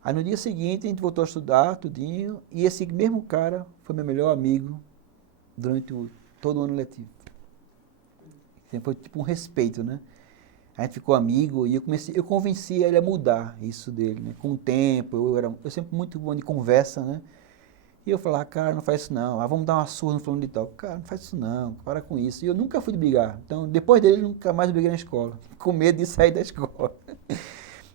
Aí no dia seguinte a gente voltou a estudar, tudinho, e esse mesmo cara foi meu melhor amigo durante todo o ano letivo. Foi tipo um respeito, né? A gente ficou amigo e eu convenci ele a mudar isso dele, né? Com o tempo, eu sempre muito bom de conversa, né? E eu falava, cara, não faz isso não. Vamos dar uma surra no fulano de tal. Cara, não faz isso não, para com isso. E eu nunca fui de brigar. Então, depois dele, nunca mais briguei na escola. Com medo de sair da escola.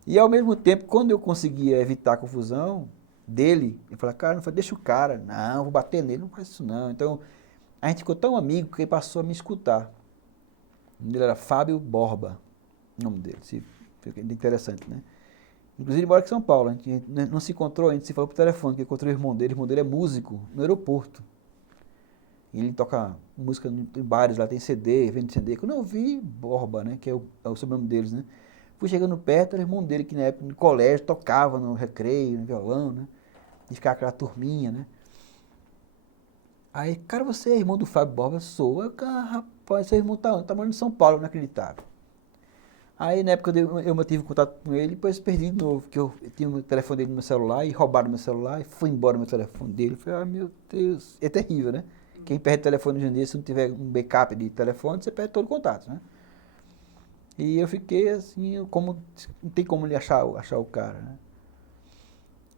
E ao mesmo tempo, quando eu conseguia evitar a confusão dele, eu falava, cara, deixa o cara. Não, vou bater nele, não faz isso não. Então, a gente ficou tão amigo que ele passou a me escutar. Ele era Fábio Borba, o nome dele. Fica interessante, né? Inclusive, ele mora aqui em São Paulo. A gente não se encontrou, a gente se falou por telefone, que encontrou o irmão dele é músico no aeroporto. E ele toca música em bares lá, tem CD, vende CD. Quando eu vi Borba, né, que é o sobrenome deles, né? Fui chegando perto, era o irmão dele que na época no colégio tocava no recreio, no violão, né? E ficava aquela turminha, né? Aí, cara, você é irmão do Fábio Borba? Sou. Eu, cara, rapaz, seu irmão tá morando em São Paulo, não acreditava. Aí, na época, eu mantive contato com ele e depois perdi de novo, porque eu tinha o telefone dele no meu celular e roubaram meu celular e foi embora meu telefone dele. Eu falei, meu Deus, é terrível, né? Quem perde telefone hoje em dia, se não tiver um backup de telefone, você perde todo o contato, né? E eu fiquei assim, não tem como ele achar o cara, né?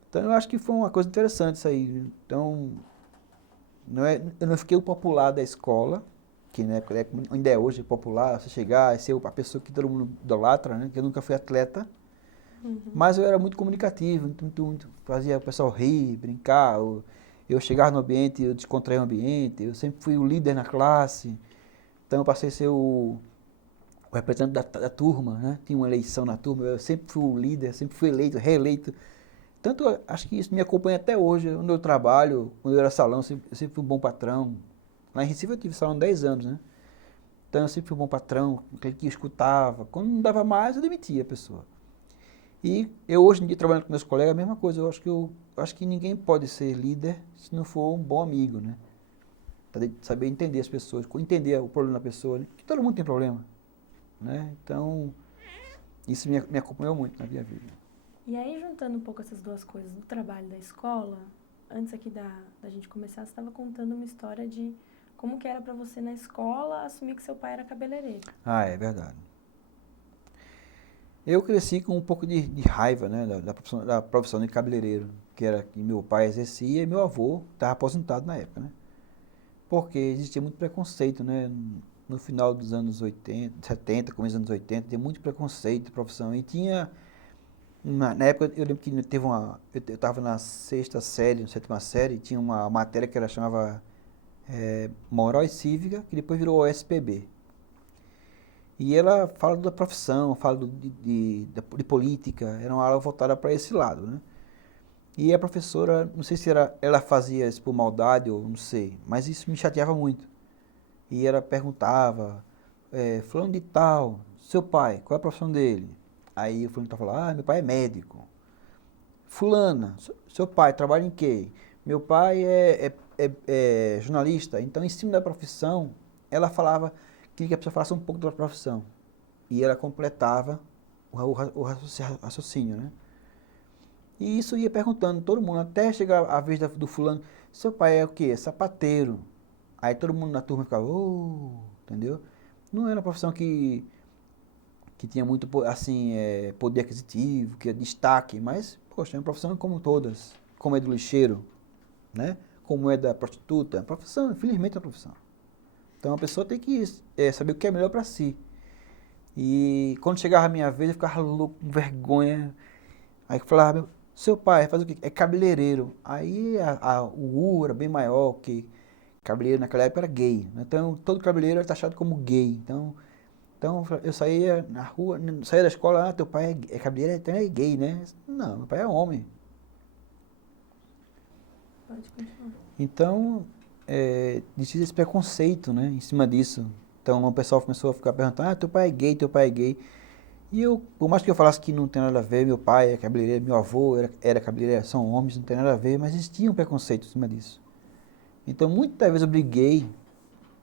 Então, eu acho que foi uma coisa interessante isso aí. Então, eu não fiquei o popular da escola, que né, ainda é hoje popular, você chegar e ser a pessoa que todo mundo idolatra, né? Que eu nunca fui atleta, mas eu era muito comunicativo, muito, fazia o pessoal rir, brincar. Eu chegava no ambiente, eu descontraía o ambiente, eu sempre fui o líder na classe, então eu passei a ser o representante da turma, né? Tinha uma eleição na turma, eu sempre fui o líder, sempre fui eleito, reeleito. Tanto, acho que isso me acompanha até hoje, onde eu trabalho, quando eu era salão, eu sempre fui um bom patrão. Lá em Recife eu tive salão há 10 anos, né? Então eu sempre fui um bom patrão, aquele que escutava. Quando não dava mais, eu demitia a pessoa. E eu hoje em dia, trabalhando com meus colegas, é a mesma coisa. Eu acho que ninguém pode ser líder se não for um bom amigo, né? Saber entender as pessoas, entender o problema da pessoa, né? Que todo mundo tem problema, né? Então, isso me acompanhou muito na minha vida. E aí, juntando um pouco essas duas coisas, do trabalho e da escola, antes aqui da gente começar, você estava contando uma história de como que era para você na escola assumir que seu pai era cabeleireiro. Ah, é verdade. Eu cresci com um pouco de raiva, né, da profissão de cabeleireiro, que era que meu pai exercia e meu avô estava aposentado na época, né? Porque existia muito preconceito, né? No final dos anos 80, 70, começo dos anos 80, tinha muito preconceito de profissão. E tinha, na época, eu lembro que teve eu estava na sexta série, na sétima série, tinha uma matéria que ela chamava Moral e Cívica, que depois virou OSPB. E ela fala da profissão, fala de política, era uma aula voltada para esse lado, né? E a professora, não sei se ela fazia isso por maldade ou não sei, mas isso me chateava muito. E ela perguntava, fulano de tal, seu pai, qual é a profissão dele? Aí o fulano de tal falava, meu pai é médico. Fulana, seu pai trabalha em quê? Meu pai é jornalista. Então, em cima da profissão, ela falava, queria que a pessoa falasse um pouco da profissão. E ela completava o raciocínio, né? E isso ia perguntando todo mundo, até chegar a vez do fulano, seu pai é o quê? É sapateiro. Aí todo mundo na turma ficava, entendeu? Não era uma profissão que tinha muito, assim, poder aquisitivo, que é destaque, mas, poxa, é uma profissão como todas, como é do lixeiro, né? Como é da prostituta, é uma profissão, infelizmente é uma profissão. Então a pessoa tem que saber o que é melhor para si. E quando chegava a minha vez, eu ficava louco, com vergonha. Aí eu falava, seu pai faz o quê? É cabeleireiro. Aí o U era bem maior, que cabeleireiro naquela época era gay, né? Então todo cabeleireiro era taxado como gay. Então eu saía na rua, saía da escola, teu pai é cabeleireiro, então é gay, né? Não, meu pai é homem. Pode continuar. Então, existe esse preconceito, né, em cima disso. Então o pessoal começou a ficar perguntando, teu pai é gay, teu pai é gay. E eu, por mais que eu falasse que não tem nada a ver, meu pai é cabeleireiro, meu avô era cabeleireiro, são homens, não tem nada a ver, mas existia um preconceito em cima disso. Então muitas vezes eu briguei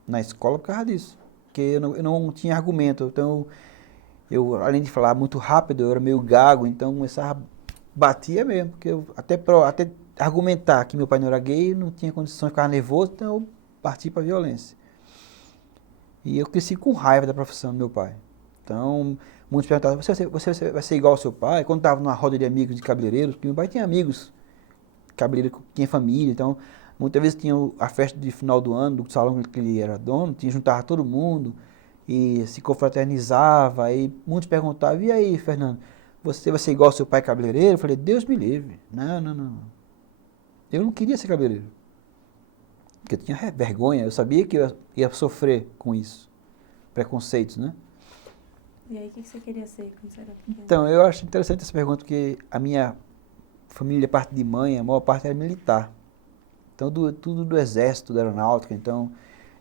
na escola por causa disso, porque eu não tinha argumento. Então eu, além de falar muito rápido, eu era meio gago, então começava, batia mesmo, porque até argumentar que meu pai não era gay, não tinha condições, ficava nervoso, então eu parti para a violência. E eu cresci com raiva da profissão do meu pai. Então, muitos perguntavam, você vai ser igual ao seu pai? Quando estava numa roda de amigos de cabeleireiros, porque meu pai tinha amigos cabeleireiros, tinha família, então muitas vezes tinha a festa de final do ano, do salão que ele era dono, juntava todo mundo e se confraternizava, aí muitos perguntavam, e aí, Fernando, você vai ser igual ao seu pai cabeleireiro? Eu falei, Deus me livre. Não, não, não. Eu não queria ser cabeleireiro, porque eu tinha vergonha, eu sabia que eu ia sofrer com isso, preconceitos, né? E aí, o que você queria ser quando você era pequeno? Então, eu acho interessante essa pergunta, porque a minha família, parte de mãe, a maior parte era militar. Então, tudo do exército, da aeronáutica. Então,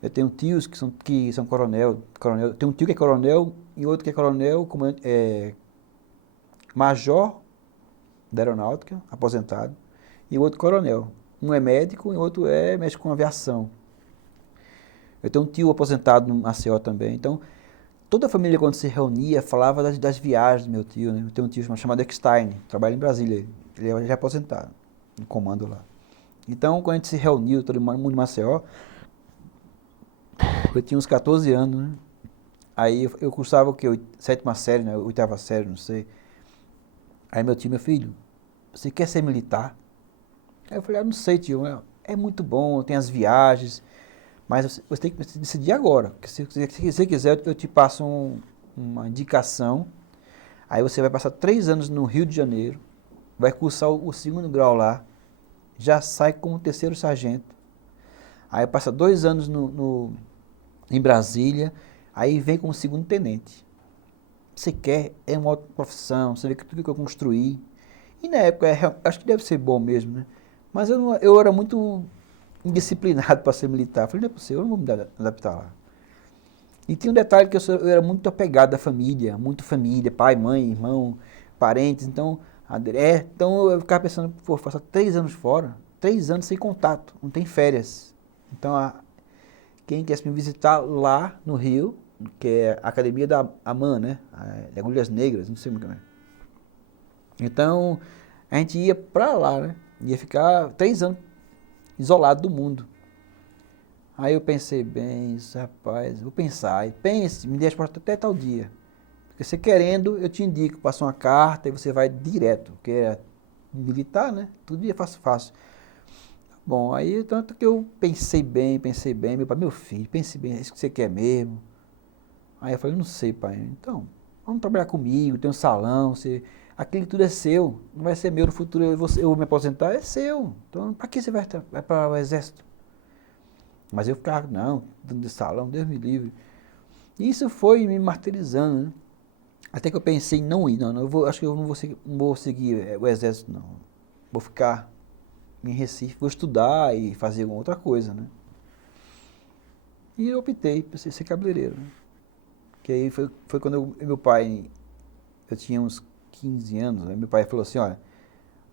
eu tenho tios que são coronel. Eu tenho um tio que é coronel e outro que é coronel, major da aeronáutica, aposentado, e o outro coronel. Um é médico e o outro mexe com aviação. Eu tenho um tio aposentado no Maceió também. Então, toda a família, quando se reunia, falava das viagens do meu tio, né? Eu tenho um tio chamado Eckstein, trabalha em Brasília. Ele é aposentado, no comando lá. Então, quando a gente se reuniu, todo mundo em Maceió, eu tinha uns 14 anos, né? Aí eu cursava o quê? Sétima série, né? Oitava série, não sei. Aí meu filho, você quer ser militar? Aí eu falei, não sei, tio, é muito bom, tem as viagens, mas você tem que decidir agora. Porque se você quiser, eu te passo uma indicação. Aí você vai passar 3 anos no Rio de Janeiro, vai cursar o segundo grau lá, já sai como terceiro sargento. Aí passa 2 anos em Brasília, aí vem como segundo tenente. Você quer, é uma outra profissão, você vê que tudo que eu construí. E na época, acho que deve ser bom mesmo, né? Mas eu era muito indisciplinado para ser militar. Falei, não é possível, eu não vou me adaptar lá. E tinha um detalhe que eu era muito apegado à família, muito família, pai, mãe, irmão, parentes. Então eu ficava pensando, pô, passar 3 anos fora, 3 anos sem contato, não tem férias. Então, quem quisesse me visitar lá no Rio, que é a Academia da AMAN, né? Agulhas Negras, não sei como é. Então, a gente ia pra lá, né? Ia ficar 3 anos isolado do mundo. Aí eu pensei bem, rapaz, vou pensar. E pense, me dê as portas até tal dia. Porque você querendo, eu te indico, passa uma carta e você vai direto, porque é militar, né? Tudo é fácil. Bom, aí tanto que eu pensei bem, meu pai, meu filho, pense bem, é isso que você quer mesmo? Aí eu falei, não sei, pai, então, vamos trabalhar comigo, tem um salão, aquilo tudo é seu, não vai ser meu no futuro, eu vou me aposentar, é seu, então para que você vai para o exército? Mas eu ficava, não, dentro de salão, Deus me livre. E isso foi me martirizando, né? Até que eu pensei em não ir, não, acho que eu não vou seguir o exército, não. Vou ficar em Recife, vou estudar e fazer alguma outra coisa, né? E eu optei por ser cabeleireiro, né? Que aí foi quando meu pai, eu tinha uns 15 anos, né? Meu pai falou assim, olha,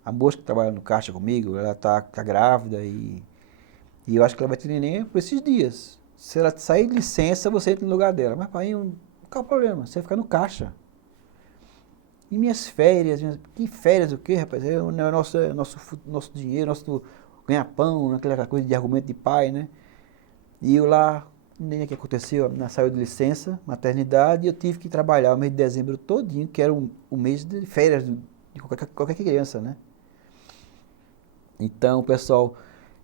a moça que trabalha no caixa comigo, ela tá grávida e eu acho que ela vai ter neném por esses dias. Se ela sair de licença, você entra no lugar dela. Mas pai, qual é o problema? Você vai ficar no caixa. E minhas férias, que férias o quê, rapaz? É o nosso dinheiro, nosso ganha-pão, aquela coisa de argumento de pai, né? E eu lá, nem o que aconteceu, saiu de licença, maternidade, e eu tive que trabalhar o mês de dezembro todinho, que era o mês de férias de qualquer criança, né? Então, pessoal,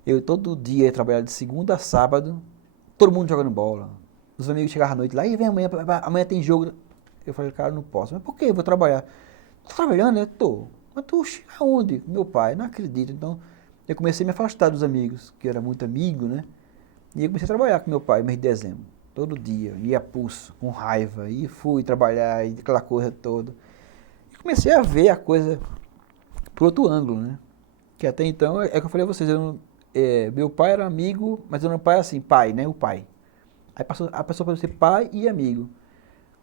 eu todo dia ia trabalhar de segunda a sábado, todo mundo jogando bola. Os amigos chegavam à noite lá, e vem amanhã tem jogo. Eu falei, cara, não posso. Mas por quê? Eu vou trabalhar. Tô trabalhando, né? Tô. Mas tu, aonde? Meu pai, não acredito. Então, eu comecei a me afastar dos amigos, que era muito amigo, né? E eu comecei a trabalhar com meu pai, mês de dezembro. Todo dia, ia a pulso, com raiva. E fui trabalhar, e aquela coisa toda. E comecei a ver a coisa por outro ângulo, né? Que até então, é que eu falei a vocês, meu pai era amigo, mas eu não pai assim, pai, né? O pai. Aí a pessoa passou a ser pai e amigo.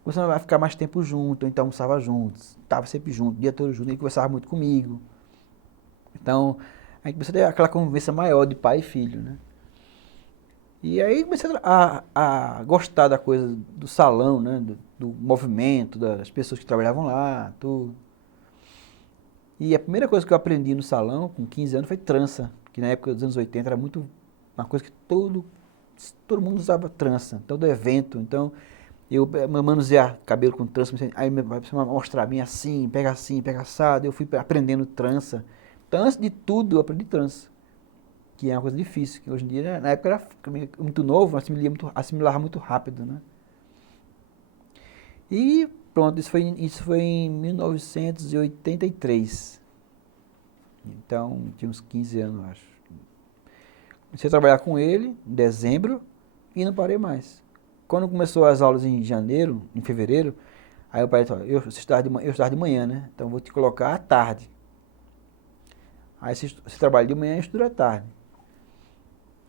Começamos a ficar mais tempo junto, então almoçava juntos, estava sempre junto, o dia todo junto, ele conversava muito comigo. Então, a gente começou a ter aquela convivência maior de pai e filho, né? E aí comecei a gostar da coisa do salão, né? Do movimento, das pessoas que trabalhavam lá, tudo. E a primeira coisa que eu aprendi no salão, com 15 anos, foi trança, que na época dos anos 80 era muito uma coisa que todo mundo usava trança, todo evento. Então, eu manusear cabelo com trança, aí vai mostrar a mim assim, pega assado, eu fui aprendendo trança. Então, antes de tudo, eu aprendi trança, que é uma coisa difícil, que hoje em dia, na época era muito novo, assimilava muito rápido, né? E pronto, isso foi em 1983. Então, tinha uns 15 anos, acho. Comecei a trabalhar com ele em dezembro e não parei mais. Quando começou as aulas em janeiro, em fevereiro, aí o pai falou, eu estudava de manhã, né? Então vou te colocar à tarde. Aí você trabalha de manhã e estuda à tarde.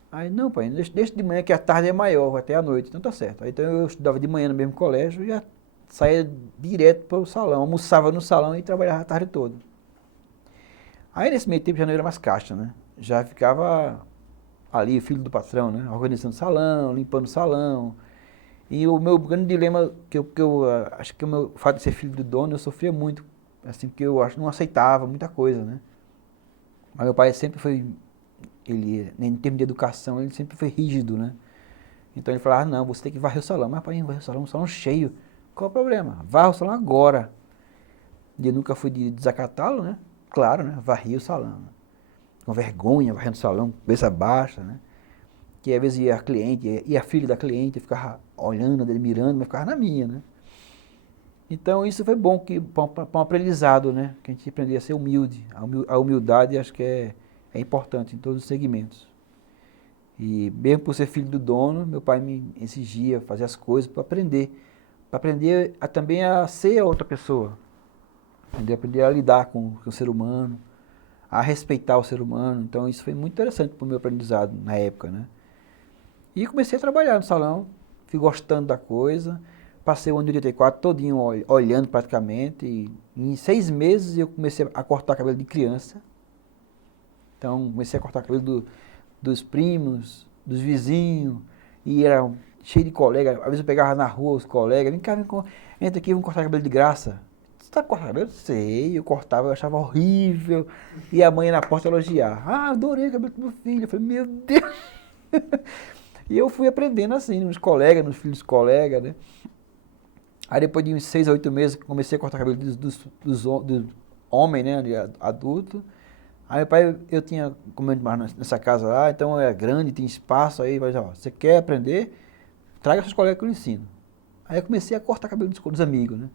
Aí, não, pai, deixa de manhã que a tarde é maior, até a noite, então tá certo. Aí, então eu estudava de manhã no mesmo colégio e já saía direto para o salão, almoçava no salão e trabalhava a tarde toda. Aí nesse meio tempo já não era mais caixa, né? Já ficava ali, filho do patrão, né? Organizando o salão, limpando o salão. E o meu grande dilema, acho que o fato de ser filho do dono, eu sofria muito, assim, porque eu acho que não aceitava muita coisa, né? Mas meu pai sempre foi, em termos de educação, ele sempre foi rígido, né? Então ele falava, não, você tem que varrer o salão. Mas pai, varrer o salão cheio. Qual é o problema? Varra o salão agora. E eu nunca fui de desacatá-lo, né? Claro, né? Varria o salão. Né? Com vergonha, varrendo o salão, cabeça baixa, né? Que às vezes ia a cliente, ia a filha da cliente, eu ficava olhando, admirando, mas ficava na minha, né? Então isso foi bom para um aprendizado, né? Que a gente aprender a ser humilde. A humildade acho que é importante em todos os segmentos. E mesmo por ser filho do dono, meu pai me exigia fazer as coisas para aprender. Para aprender também a ser a outra pessoa. Aprender a lidar com o ser humano, a respeitar o ser humano. Então isso foi muito interessante para o meu aprendizado na época, né? E comecei a trabalhar no salão, fui gostando da coisa, passei o ano de 84 todinho olhando praticamente, e em 6 meses eu comecei a cortar cabelo de criança. Então comecei a cortar cabelo dos primos, dos vizinhos, e era cheio de colega, às vezes eu pegava na rua os colegas, vem cá, entra aqui, vamos cortar cabelo de graça. Você sabe cortar cabelo? Sei, eu cortava, eu achava horrível, e a mãe na porta elogiar. Ah, adorei o cabelo do meu filho. Eu falei, meu Deus! E eu fui aprendendo assim, nos colegas, nos filhos dos colegas, né? Aí depois de uns 6 a 8 meses, comecei a cortar cabelo dos homens, né, adulto. Aí meu pai, eu tinha, como eu morava nessa casa lá, então era grande, tinha espaço, aí vai, ó, você quer aprender? Traga seus colegas que eu ensino. Aí eu comecei a cortar cabelo dos amigos, né?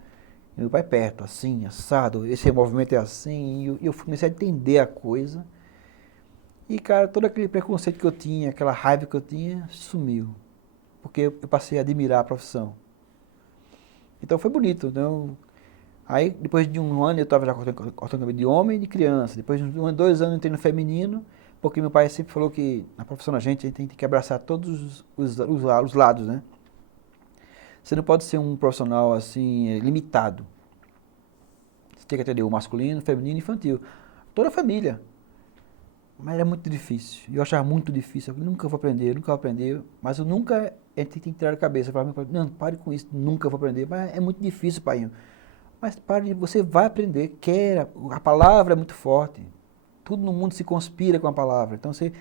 E meu pai perto, assim, assado, esse movimento é assim, e eu comecei a entender a coisa. E, cara, todo aquele preconceito que eu tinha, aquela raiva que eu tinha, sumiu. Porque eu passei a admirar a profissão. Então foi bonito. Então, aí, depois de um ano, eu estava já cortando cabelo de homem e de criança. Depois de 2 anos, eu entrei no feminino, porque meu pai sempre falou que na profissão da gente, a gente tem que abraçar todos os lados, né? Você não pode ser um profissional, assim, limitado. Você tem que atender o masculino, feminino e infantil. Toda a família. Mas era muito difícil. Eu achava muito difícil. Eu nunca vou aprender, nunca vou aprender. Mas eu nunca tem que tirar a cabeça. Eu falava, não, pare com isso, nunca vou aprender. Mas é muito difícil, pai. Mas pare, você vai aprender. A palavra é muito forte. Tudo no mundo se conspira com a palavra. Então você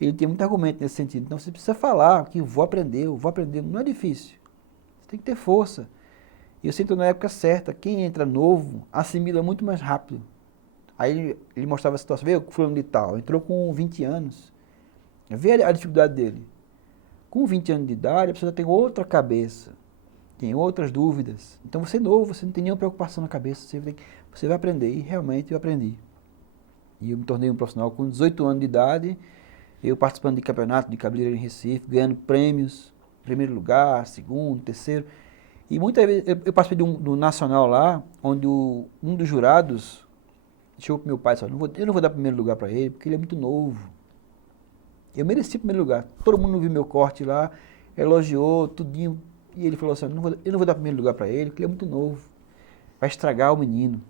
Ele tinha muito argumento nesse sentido. Então você precisa falar que eu vou aprender. Não é difícil. Você tem que ter força. E eu sinto na época certa, quem entra novo assimila muito mais rápido. Aí ele mostrava a situação, veio fulano de tal, entrou com 20 anos, vê a dificuldade dele. Com 20 anos de idade, a pessoa tem outra cabeça, tem outras dúvidas. Então você é novo, você não tem nenhuma preocupação na cabeça, você vai aprender. E realmente eu aprendi. E eu me tornei um profissional com 18 anos de idade, eu participando de campeonato de cabeleireiro em Recife, ganhando prêmios, primeiro lugar, segundo, terceiro. E muitas vezes eu participei do nacional lá, onde um dos jurados chegou pro meu pai e disse, eu não vou dar primeiro lugar para ele, porque ele é muito novo. Eu mereci primeiro lugar. Todo mundo viu meu corte lá, elogiou, tudinho. E ele falou assim, eu não vou dar primeiro lugar para ele, porque ele é muito novo. Vai estragar o menino.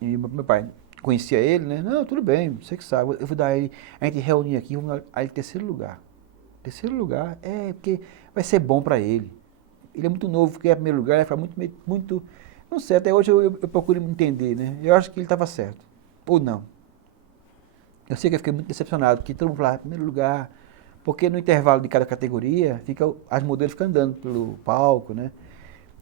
E meu pai conhecia ele, né? Não, tudo bem, você que sabe. Eu vou dar ele, a gente reunir aqui, vamos dar ele terceiro lugar. Terceiro lugar, porque vai ser bom para ele. Ele é muito novo, porque é primeiro lugar, ele vai ficar muito... Não sei, até hoje eu procuro me entender, né? Eu acho que ele estava certo. Ou não. Eu sei que eu fiquei muito decepcionado, porque todo mundo falava, primeiro lugar, porque no intervalo de cada categoria, as modelos ficam andando pelo palco, né?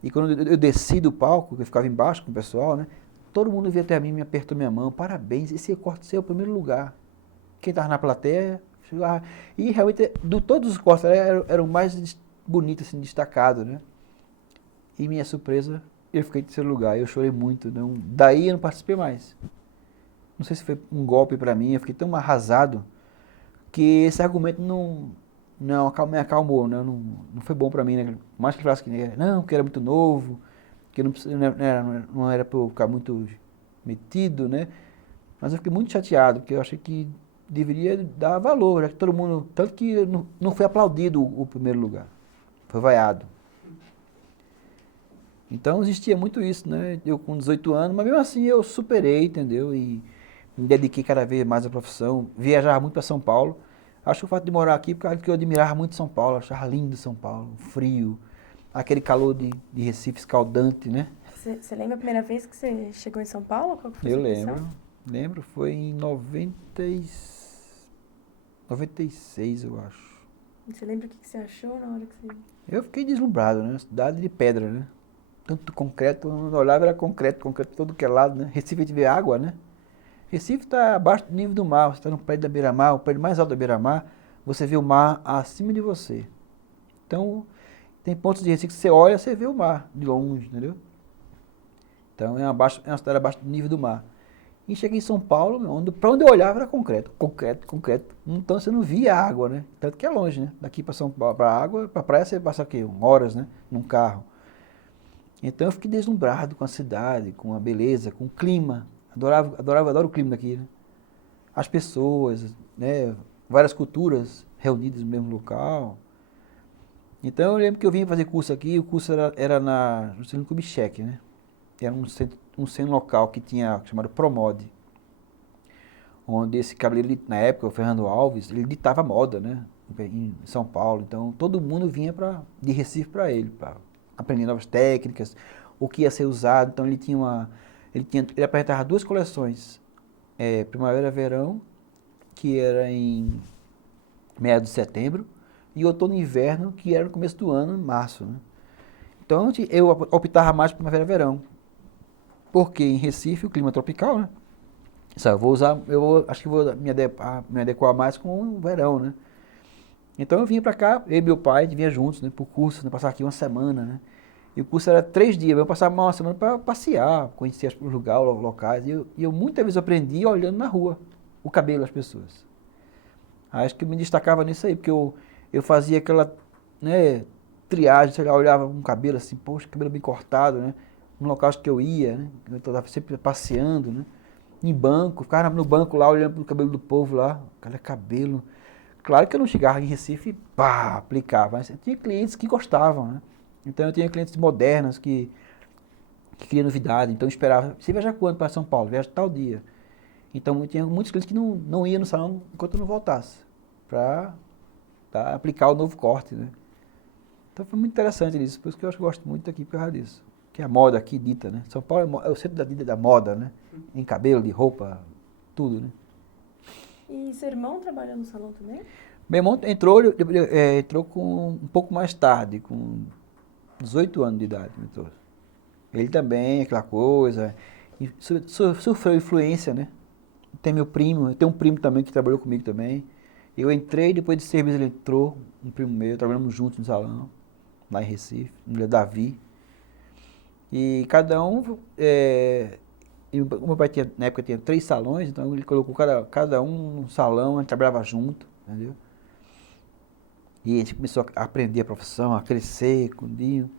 E quando eu desci do palco, eu ficava embaixo com o pessoal, né? Todo mundo veio até mim, me apertou minha mão, parabéns, esse corte seu é o primeiro lugar. Quem estava na plateia, chegava, e realmente, de todos os cortes, era o mais bonito, assim, destacado, né? E minha surpresa, eu fiquei em terceiro lugar, eu chorei muito, não, daí eu não participei mais. Não sei se foi um golpe para mim, eu fiquei tão arrasado que esse argumento não me acalmou, né? Não foi bom para mim, né? Mais que falasse que não, que era muito novo, que não era para eu ficar muito metido, né? Mas eu fiquei muito chateado, porque eu achei que deveria dar valor, né? Que todo mundo, tanto que não foi aplaudido o primeiro lugar, foi vaiado. Então existia muito isso, né? Eu com 18 anos, mas mesmo assim eu superei, entendeu? E me dediquei cada vez mais à profissão, viajava muito para São Paulo. Acho que o fato de morar aqui, por causa que eu admirava muito São Paulo, achava lindo São Paulo, frio, aquele calor de Recife escaldante, né? Você lembra a primeira vez que você chegou em São Paulo? Qual que foi a Eu sua impressão? lembro, foi em 96, eu acho. Você lembra o que você achou na hora que você... Eu fiquei deslumbrado, né? Cidade de pedra, né? Tanto concreto, quando eu olhava era concreto por todo que é lado, né? Recife a gente vê água, né? Recife está abaixo do nível do mar, você está no prédio da beira-mar, o prédio mais alto da beira-mar, você vê o mar acima de você. Então, tem pontos de Recife que você olha, você vê o mar de longe, entendeu? Então, é uma cidade abaixo do nível do mar. E cheguei em São Paulo, para onde eu olhava era concreto, concreto, concreto. Então, você não via água, né? Tanto que é longe, né? Daqui para São Paulo, para a água, para a praia, você passa o quê? Horas, né? Num carro. Então, eu fiquei deslumbrado com a cidade, com a beleza, com o clima. Adoro o clima daqui, né? As pessoas, né? Várias culturas reunidas no mesmo local. Então eu lembro que eu vim fazer curso aqui, o curso era no Centro Kubitschek, né? Era um centro local que tinha, chamado Promode, onde esse cabeleireiro, na época, o Fernando Alves, ele ditava moda, né? Em São Paulo. Então todo mundo vinha de Recife para ele, para aprender novas técnicas, o que ia ser usado. Então ele apresentava duas coleções, Primavera e Verão, que era em meados de setembro, e Outono e Inverno, que era no começo do ano, em março, né? Então eu optava mais por Primavera e Verão, porque em Recife o clima é tropical, né? Acho que vou me adequar mais com o verão, né? Então eu vinha para cá, eu e meu pai, a gente vinha juntos, né, por curso, né, passar aqui uma semana, né? E o curso era 3 dias, eu passava uma semana para passear, conhecer os lugares, locais, e eu muitas vezes aprendi olhando na rua o cabelo das pessoas. Acho que eu me destacava nisso aí, porque eu fazia aquela, né, triagem, sei lá, olhava um cabelo assim, poxa, cabelo bem cortado, né? No local que eu ia, né? Eu estava sempre passeando, né? Em banco, ficava no banco lá, olhando pro cabelo do povo lá, cada cabelo. Claro que eu não chegava em Recife e pá, aplicava, mas eu tinha clientes que gostavam, né? Então eu tinha clientes modernos que queriam novidade, então eu esperava, você viaja quando para São Paulo? Viaja tal dia. Então eu tinha muitos clientes que não iam no salão enquanto eu não voltasse, para aplicar o novo corte, né? Então foi muito interessante isso, por isso que eu gosto muito daqui por causa disso. Que a moda aqui dita, né? São Paulo é o centro da moda, né? Em cabelo, de roupa, tudo, né? E seu irmão trabalha no salão também? Meu irmão entrou com um pouco mais tarde, com 18 anos de idade. Entrou. Ele também, aquela coisa, sofreu influência, né? Tem meu primo, eu tenho um primo também que trabalhou comigo também. Eu entrei, depois de serviço ele entrou, um primo meu, trabalhamos juntos no salão, lá em Recife, no Davi. E cada um, e o meu pai tinha, na época tinha 3 salões, então ele colocou cada um num salão, a gente trabalhava junto, entendeu? E a gente começou a aprender a profissão, a crescer com o Dinho.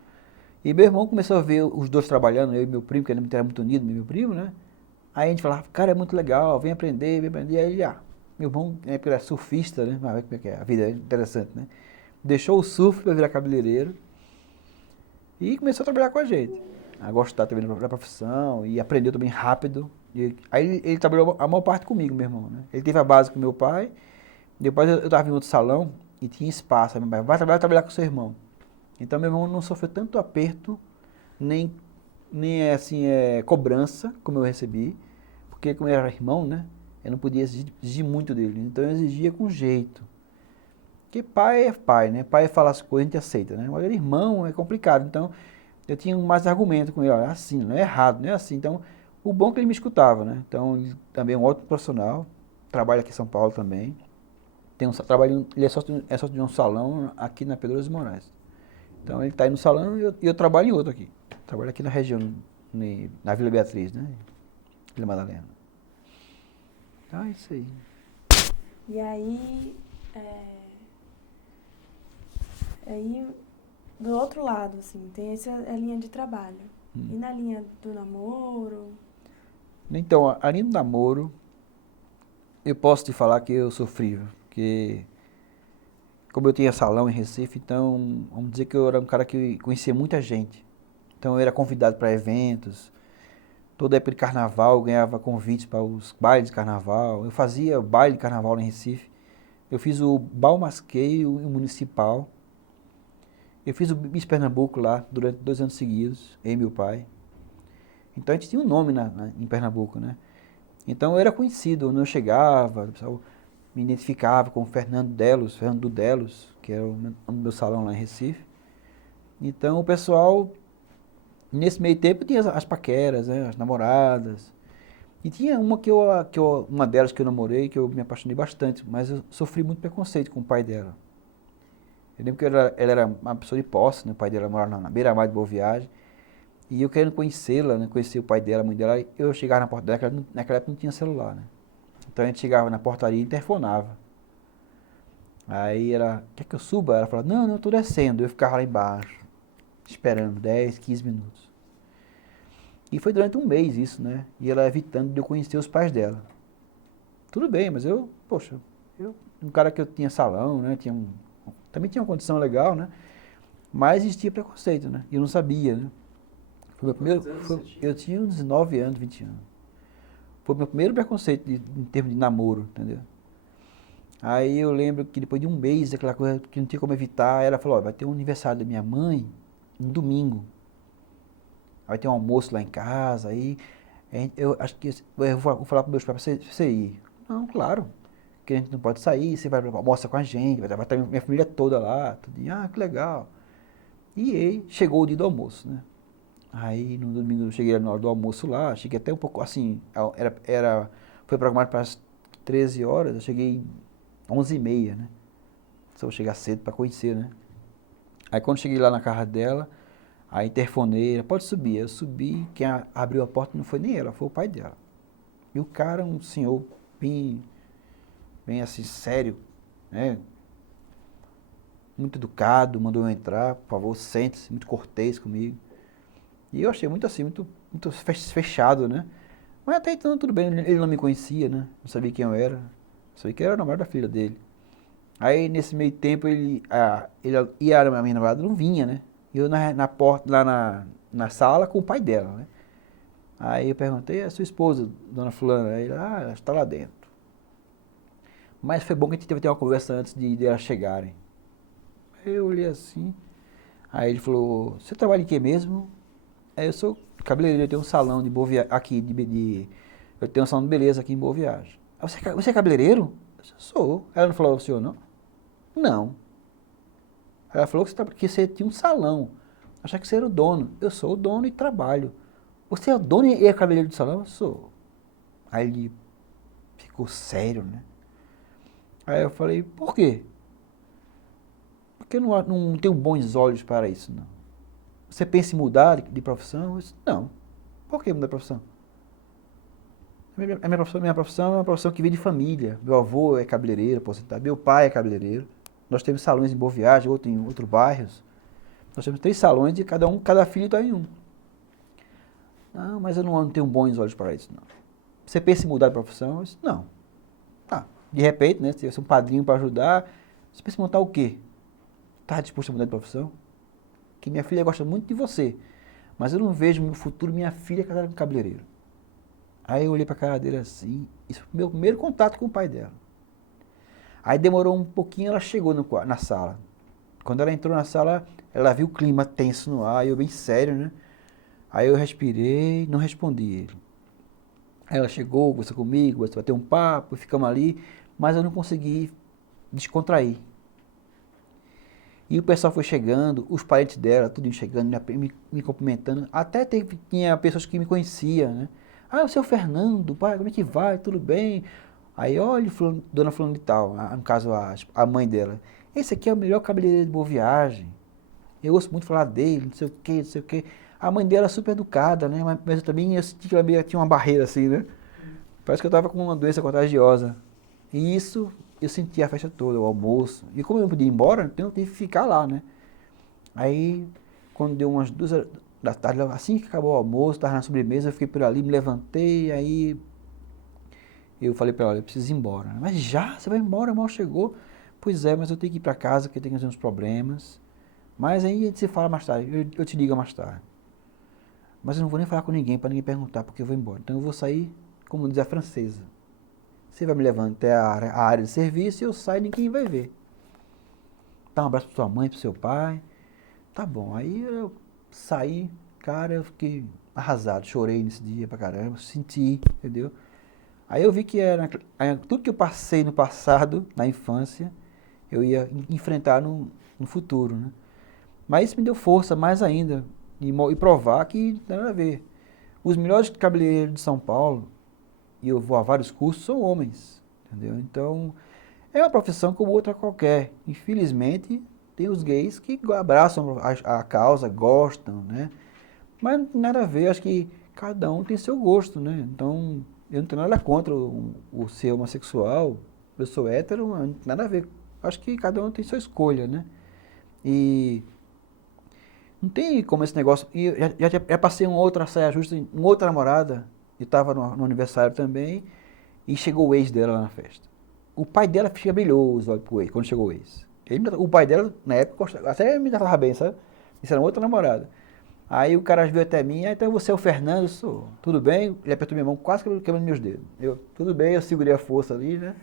E meu irmão começou a ver os dois trabalhando, eu e meu primo, que era muito unido, meu primo, né? Aí a gente falava, cara, é muito legal, vem aprender, vem aprender. Aí ele, meu irmão, na época era surfista, né? Mas como é que é? A vida é interessante, né? Deixou o surf para virar cabeleireiro e começou a trabalhar com a gente. A gostar também da profissão e aprendeu também rápido. Aí ele trabalhou a maior parte comigo, meu irmão, né? Ele teve a base com meu pai, depois eu estava em outro salão e tinha espaço. Aí meu pai, vai trabalhar com seu irmão. Então meu irmão não sofreu tanto aperto, nem assim, cobrança, como eu recebi, porque como eu era irmão, né? Eu não podia exigir muito dele, então eu exigia com jeito. Porque pai é pai, né? Pai fala as coisas, a gente aceita, né? Agora irmão é complicado, então eu tinha mais argumento com ele, olha, é assim, não é errado, não é assim. Então, o bom é que ele me escutava, né? Então, ele também é um ótimo profissional, trabalha aqui em São Paulo também. Ele é sócio de um salão aqui na Pedro dos Moraes. Então, ele está aí no salão e eu trabalho em outro aqui. Trabalho aqui na região, na Vila Beatriz, né? Vila Madalena. Então, é isso aí. E aí, do outro lado, assim, tem essa a linha de trabalho. E na linha do namoro? Então, a linha do namoro, eu posso te falar que eu sofri, porque como eu tinha salão em Recife, então vamos dizer que eu era um cara que conhecia muita gente. Então eu era convidado para eventos, toda época de carnaval eu ganhava convites para os bailes de carnaval. Eu fazia baile de carnaval lá em Recife. Eu fiz o Balmasqueio Municipal. Eu fiz o Miss Pernambuco lá durante 2 anos seguidos, eu e meu pai. Então a gente tinha um nome em Pernambuco, né? Então eu era conhecido, quando eu chegava, o pessoal me identificava como Fernando Delos, que era o meu salão lá em Recife. Então o pessoal, nesse meio tempo, tinha as paqueras, né, as namoradas. E tinha uma delas que eu namorei, que eu me apaixonei bastante, mas eu sofri muito preconceito com o pai dela. Eu lembro que ela era uma pessoa de posse, né, o pai dela morava na beira-mar de Boa Viagem. E eu querendo conhecê-la, né, conhecer o pai dela, a mãe dela, eu chegava na porta dela, naquela época não tinha celular, né? Então a gente chegava na portaria e interfonava. Aí ela, quer que eu suba? Ela falava, não, eu tô descendo. Eu ficava lá embaixo, esperando 10, 15 minutos. E foi durante um mês isso, né? E ela evitando de eu conhecer os pais dela. Tudo bem, mas um cara que eu tinha salão, né? Também tinha uma condição legal, né? Mas existia preconceito, né? E eu não sabia, né? Eu tinha uns 19 anos, 20 anos. Foi o meu primeiro preconceito em termos de namoro, entendeu? Aí eu lembro que depois de um mês, aquela coisa que não tinha como evitar, ela falou, ó, vai ter um aniversário da minha mãe no domingo. Vai ter um almoço lá em casa, aí eu acho que eu vou falar para meus pais para você ir. Não, claro, que a gente não pode sair, você vai almoçar com a gente, vai estar minha família toda lá, tudo. Que legal. E aí chegou o dia do almoço, né? Aí no domingo eu cheguei na hora do almoço lá, cheguei até um pouco assim, foi programado para as 13 horas, eu cheguei 11h30, né? Só vou chegar cedo para conhecer, né? Aí quando cheguei lá na casa dela, a interfoneira, pode subir. Eu subi, quem abriu a porta não foi nem ela, foi o pai dela. E o cara, um senhor bem, bem assim, sério, né? Muito educado, mandou eu entrar, por favor, sente-se, muito cortês comigo. E eu achei muito assim, muito fechado, né? Mas até então tudo bem, ele não me conhecia, né? Não sabia quem eu era. Sabia que eu era o namorado da filha dele. Aí nesse meio tempo ele e a minha namorada não vinha, né? Eu na porta, lá na sala com o pai dela, né? Aí eu perguntei, a sua esposa, dona fulana? Aí ele, ela está lá dentro. Mas foi bom que a gente teve uma conversa antes de elas chegarem. Aí eu olhei assim, aí ele falou, você trabalha em quê mesmo? Aí eu sou cabeleireiro, eu tenho um salão de Boa Viagem, aqui, eu tenho um salão de beleza aqui em Boa Viagem. Você é cabeleireiro? Eu disse, sou. Ela não falou ao senhor, não? Não. Ela falou que você tinha um salão. Achava que você era o dono. Eu sou o dono e trabalho. Você é o dono e é cabeleireiro do salão? Eu sou. Aí ele ficou sério, né? Aí eu falei, por quê? Porque eu não tenho bons olhos para isso, não. Você pensa em mudar de profissão? Eu disse, não. Por que mudar de profissão? Minha profissão é uma profissão que vem de família. Meu avô é cabeleireiro, aposentado. Meu pai é cabeleireiro. Nós temos salões em Boa Viagem, outro em outros bairros. Nós temos 3 salões e cada filho está em um. Não, mas eu não tenho bons olhos para isso, não. Você pensa em mudar de profissão? Eu disse, não. Tá. De repente, né? Se eu sou um padrinho para ajudar, você pensa em montar o quê? Está disposto a mudar de profissão? Que minha filha gosta muito de você. Mas eu não vejo no futuro minha filha casada com cabeleireiro. Aí eu olhei para a cara dele assim, isso foi o meu primeiro contato com o pai dela. Aí demorou um pouquinho, ela chegou na sala. Quando ela entrou na sala, ela viu o clima tenso no ar, e eu bem sério, né? Aí eu respirei, não respondi ele. Aí ela chegou, conversou comigo, bateu um papo, ficamos ali, mas eu não consegui descontrair. E o pessoal foi chegando, os parentes dela, tudo chegando, me cumprimentando. Até tinha pessoas que me conheciam, né? Ah, o seu Fernando, pai, como é que vai? Tudo bem? Aí, olha, dona fulano de tal, no caso a mãe dela. Esse aqui é o melhor cabeleireiro de Boa Viagem. Eu ouço muito falar dele, não sei o quê, não sei o quê. A mãe dela é super educada, né? Mas eu também senti que ela meio tinha uma barreira assim, né? Parece que eu estava com uma doença contagiosa. E isso, eu senti a festa toda, o almoço. E como eu não podia ir embora, então eu tive que ficar lá, né? Aí, quando deu umas 2 horas da tarde, assim que acabou o almoço, estava na sobremesa, eu fiquei por ali, me levantei, aí eu falei para ela, eu preciso ir embora. Mas já? Você vai embora? Mal chegou? Pois é, mas eu tenho que ir para casa, porque eu tenho que resolver uns problemas. Mas aí a gente se fala mais tarde, eu te ligo mais tarde. Mas eu não vou nem falar com ninguém, para ninguém perguntar, porque eu vou embora. Então eu vou sair, como diz a francesa. Você vai me levando até a área de serviço e eu saio e ninguém vai ver. Dá um abraço para sua mãe, para seu pai. Tá bom, aí eu saí, cara, eu fiquei arrasado, chorei nesse dia pra caramba, senti, entendeu? Aí eu vi que tudo que eu passei no passado, na infância, eu ia enfrentar no futuro, né? Mas isso me deu força mais ainda, e provar que não tem nada a ver. Os melhores cabeleireiros de São Paulo, e eu vou a vários cursos, são homens, entendeu? Então, é uma profissão como outra qualquer. Infelizmente, tem os gays que abraçam a causa, gostam, né? Mas não tem nada a ver, acho que cada um tem seu gosto, né? Então, eu não tenho nada contra o ser homossexual, eu sou hétero, não tem nada a ver. Acho que cada um tem sua escolha, né? E não tem como esse negócio. E eu já passei uma outra saia justa, uma outra namorada, e estava no aniversário também, e chegou o ex dela lá na festa. O pai dela fica brilhou os olhos pro ex, quando chegou o ex. O pai dela, na época, até me tratava bem, sabe? Isso era uma outra namorada. Aí o cara veio até mim, então você é o Fernando, sou. Tudo bem? Ele apertou minha mão, quase quebrando meus dedos. Tudo bem, eu segurei a força ali, né?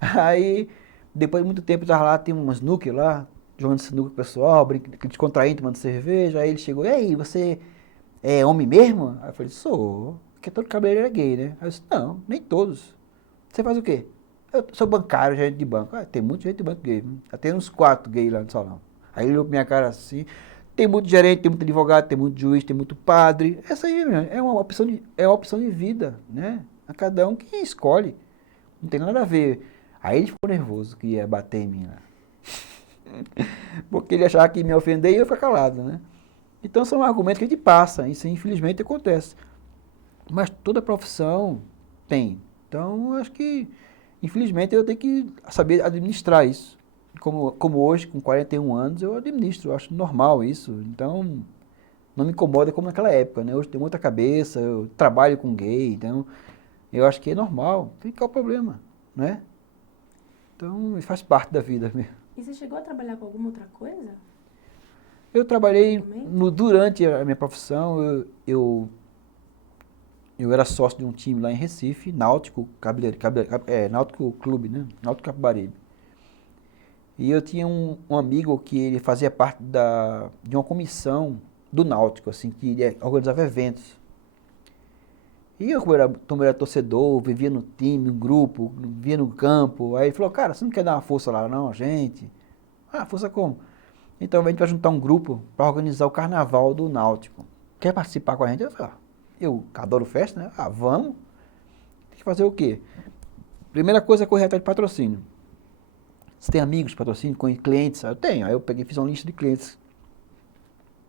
Aí, depois de muito tempo, eu tava lá, tem um snooker lá, jogando snooker com o pessoal, descontraindo, tomando cerveja. Aí ele chegou, e aí, você é homem mesmo? Aí eu falei, sou. Porque todo cabeleireiro é gay, né? Aí eu disse, não, nem todos. Você faz o quê? Eu sou bancário, gerente de banco. Ah, tem muito gente de banco gay. Tem uns 4 gays lá no salão. Aí ele olhou pra minha cara assim. Tem muito gerente, tem muito advogado, tem muito juiz, tem muito padre. Essa aí é uma opção de vida, né? A cada um que escolhe. Não tem nada a ver. Aí ele ficou nervoso que ia bater em mim lá. Porque ele achava que ia me ofender e eu ia ficar calado, né? Então são argumentos que a gente passa. Isso infelizmente acontece. Mas toda profissão tem. Então eu acho que, infelizmente, eu tenho que saber administrar isso. Como hoje, com 41 anos, eu administro, eu acho normal isso. Então, não me incomoda como naquela época, né? Hoje eu tenho outra cabeça, eu trabalho com gay, então eu acho que é normal. Tem qual o problema, né? Então, faz parte da vida mesmo. E você chegou a trabalhar com alguma outra coisa? Eu trabalhei durante a minha profissão, eu era sócio de um time lá em Recife, Náutico Náutico Clube, né? Náutico Capibaribe. E eu tinha um amigo que ele fazia parte de uma comissão do Náutico, assim, que organizava eventos. E eu, como era torcedor, vivia no time, no grupo, vivia no campo. Aí ele falou, cara, você não quer dar uma força lá não, gente? Ah, força como? Então a gente vai juntar um grupo para organizar o carnaval do Náutico. Quer participar com a gente? Eu falei, eu adoro festa, né? Ah, vamos. Tem que fazer o quê? Primeira coisa é correr atrás de patrocínio. Você tem amigos de patrocínio, com clientes? Eu tenho. Aí eu peguei, fiz uma lista de clientes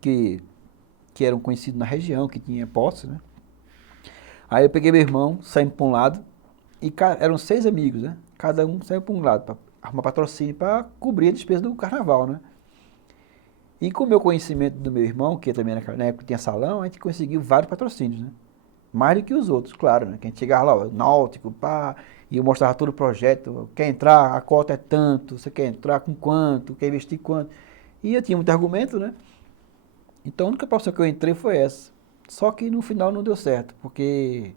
que eram conhecidos na região, que tinha posse, né? Aí eu peguei meu irmão, saímos para um lado, e eram 6 amigos, né? Cada um saiu para um lado, para arrumar patrocínio, para cobrir a despesa do carnaval, né? E com o meu conhecimento do meu irmão, que também na época tinha salão, a gente conseguiu vários patrocínios, né? Mais do que os outros, claro, né? Que a gente chegava lá, ó, Náutico, pá, e eu mostrava todo o projeto. Quer entrar, a cota é tanto, você quer entrar com quanto, quer investir quanto. E eu tinha muito argumento, né? Então a única profissão que eu entrei foi essa. Só que no final não deu certo, porque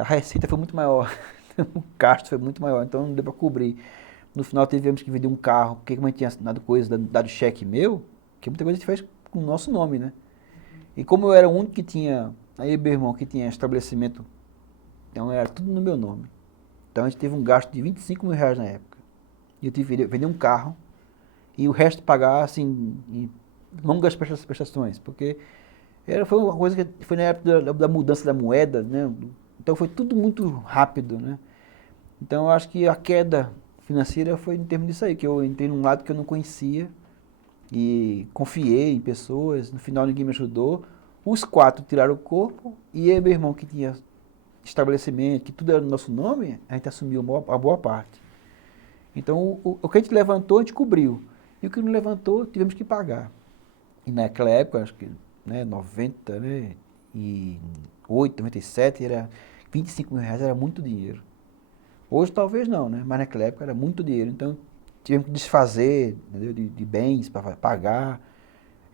a receita foi muito maior, o gasto foi muito maior, então não deu para cobrir. No final tivemos que vender um carro, porque como a gente tinha assinado coisa, dado cheque meu, que muita coisa a gente fez com o nosso nome, né? E como eu era o único que tinha, aí meu irmão que tinha estabelecimento, então era tudo no meu nome. Então a gente teve um gasto de R$ 25.000 na época. E eu tive que vender um carro e o resto pagar assim, em longas prestações, porque foi uma coisa que foi na época da mudança da moeda, né? Então foi tudo muito rápido, né? Então eu acho que a queda financeira foi em termos disso aí, que eu entrei num lado que eu não conhecia e confiei em pessoas, no final ninguém me ajudou. Os 4 tiraram o corpo e eu e meu irmão que tinha estabelecimento, que tudo era no nosso nome, a gente assumiu a boa parte. Então o que a gente levantou, a gente cobriu. E o que não levantou, tivemos que pagar. E naquela época, acho que, né, 90, né, e 8, 97, era R$ 25.000, era muito dinheiro. Hoje talvez não, né, mas naquela época era muito dinheiro. Então tivemos que desfazer, entendeu, de bens para pagar.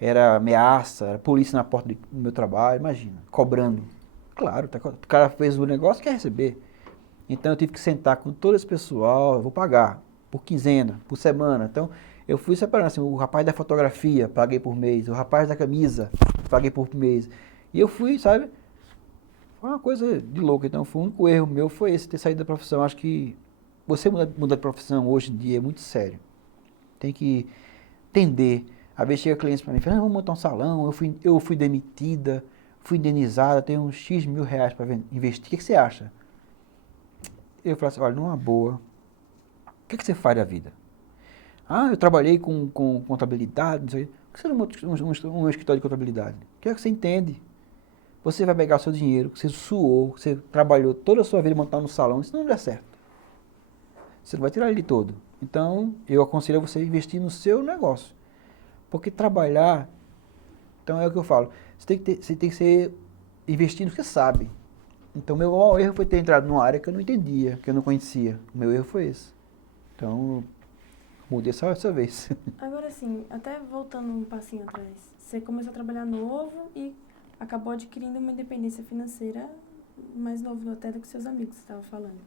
Era ameaça, era polícia na porta do meu trabalho, imagina, cobrando. Claro, o cara fez o negócio, quer receber. Então eu tive que sentar com todo esse pessoal, eu vou pagar por quinzena, por semana. Então eu fui separando assim, o rapaz da fotografia, paguei por mês, o rapaz da camisa, paguei por mês. E eu fui, sabe? Foi uma coisa de louco. Então o único erro meu foi esse, ter saído da profissão. Acho que você mudar de profissão hoje em dia é muito sério. Tem que entender. Às vezes chega clientes para mim e fala, vamos montar um salão, eu fui demitida, fui indenizada, tenho uns X mil reais para investir, o que você acha? Eu falo assim, olha, numa boa, o que você faz da vida? Ah, eu trabalhei com contabilidade, não sei. Por que você não monta um escritório de contabilidade? O que é que você entende? Você vai pegar o seu dinheiro, você suou, você trabalhou toda a sua vida montando um salão, isso não dá certo. Você não vai tirar ele todo. Então, eu aconselho você a investir no seu negócio. Porque trabalhar, então é o que eu falo, você tem que ser investir no que você sabe. Então, meu maior erro foi ter entrado numa área que eu não entendia, que eu não conhecia. O meu erro foi esse. Então, mudei só essa vez. Agora, assim, até voltando um passinho atrás, você começou a trabalhar novo e acabou adquirindo uma independência financeira mais novo até do que seus amigos estavam falando.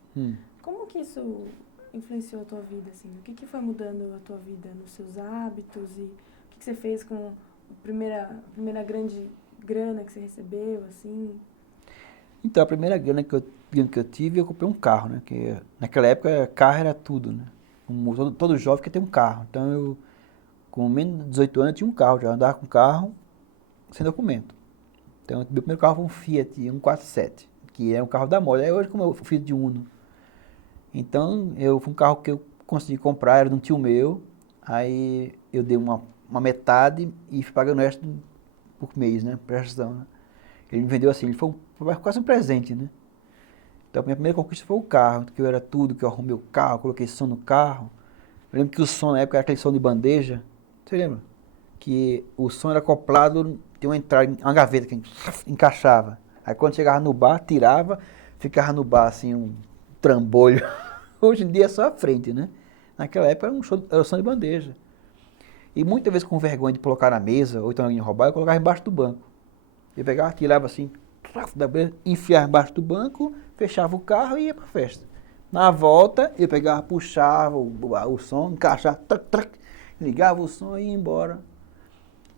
Como que isso influenciou a tua vida, assim? O que foi mudando a tua vida nos seus hábitos e o que você fez com a primeira grande grana que você recebeu, assim? Então, a primeira grana que eu tive, eu comprei um carro, né? Que naquela época, carro era tudo, né? Todo jovem quer ter um carro. Então, eu, com menos de 18 anos, eu tinha um carro. Já andava com carro sem documento. Então, meu primeiro carro foi um Fiat 147, que é um carro da moda. Aí hoje, como eu fui Fiat de Uno. Então, foi um carro que eu consegui comprar, era de um tio meu. Aí, eu dei uma metade e fui pagando o resto por mês, né? Prestação, né? Ele me vendeu assim, ele foi quase um presente, né? Então a minha primeira conquista foi o carro, que eu era tudo, que eu arrumei o carro, coloquei som no carro. Eu lembro que o som na época era aquele som de bandeja. Você lembra? Que o som era acoplado, tinha uma entrada, uma gaveta que encaixava. Aí quando chegava no bar, tirava, ficava no bar assim, um trambolho. Hoje em dia é só a frente, né? Naquela época era um som de bandeja. E muitas vezes com vergonha de colocar na mesa, ou então alguém roubar, eu colocava embaixo do banco. Eu pegava, tirava assim, enfiava embaixo do banco, fechava o carro e ia para a festa. Na volta, eu pegava, puxava o som, encaixava, ligava o som e ia embora.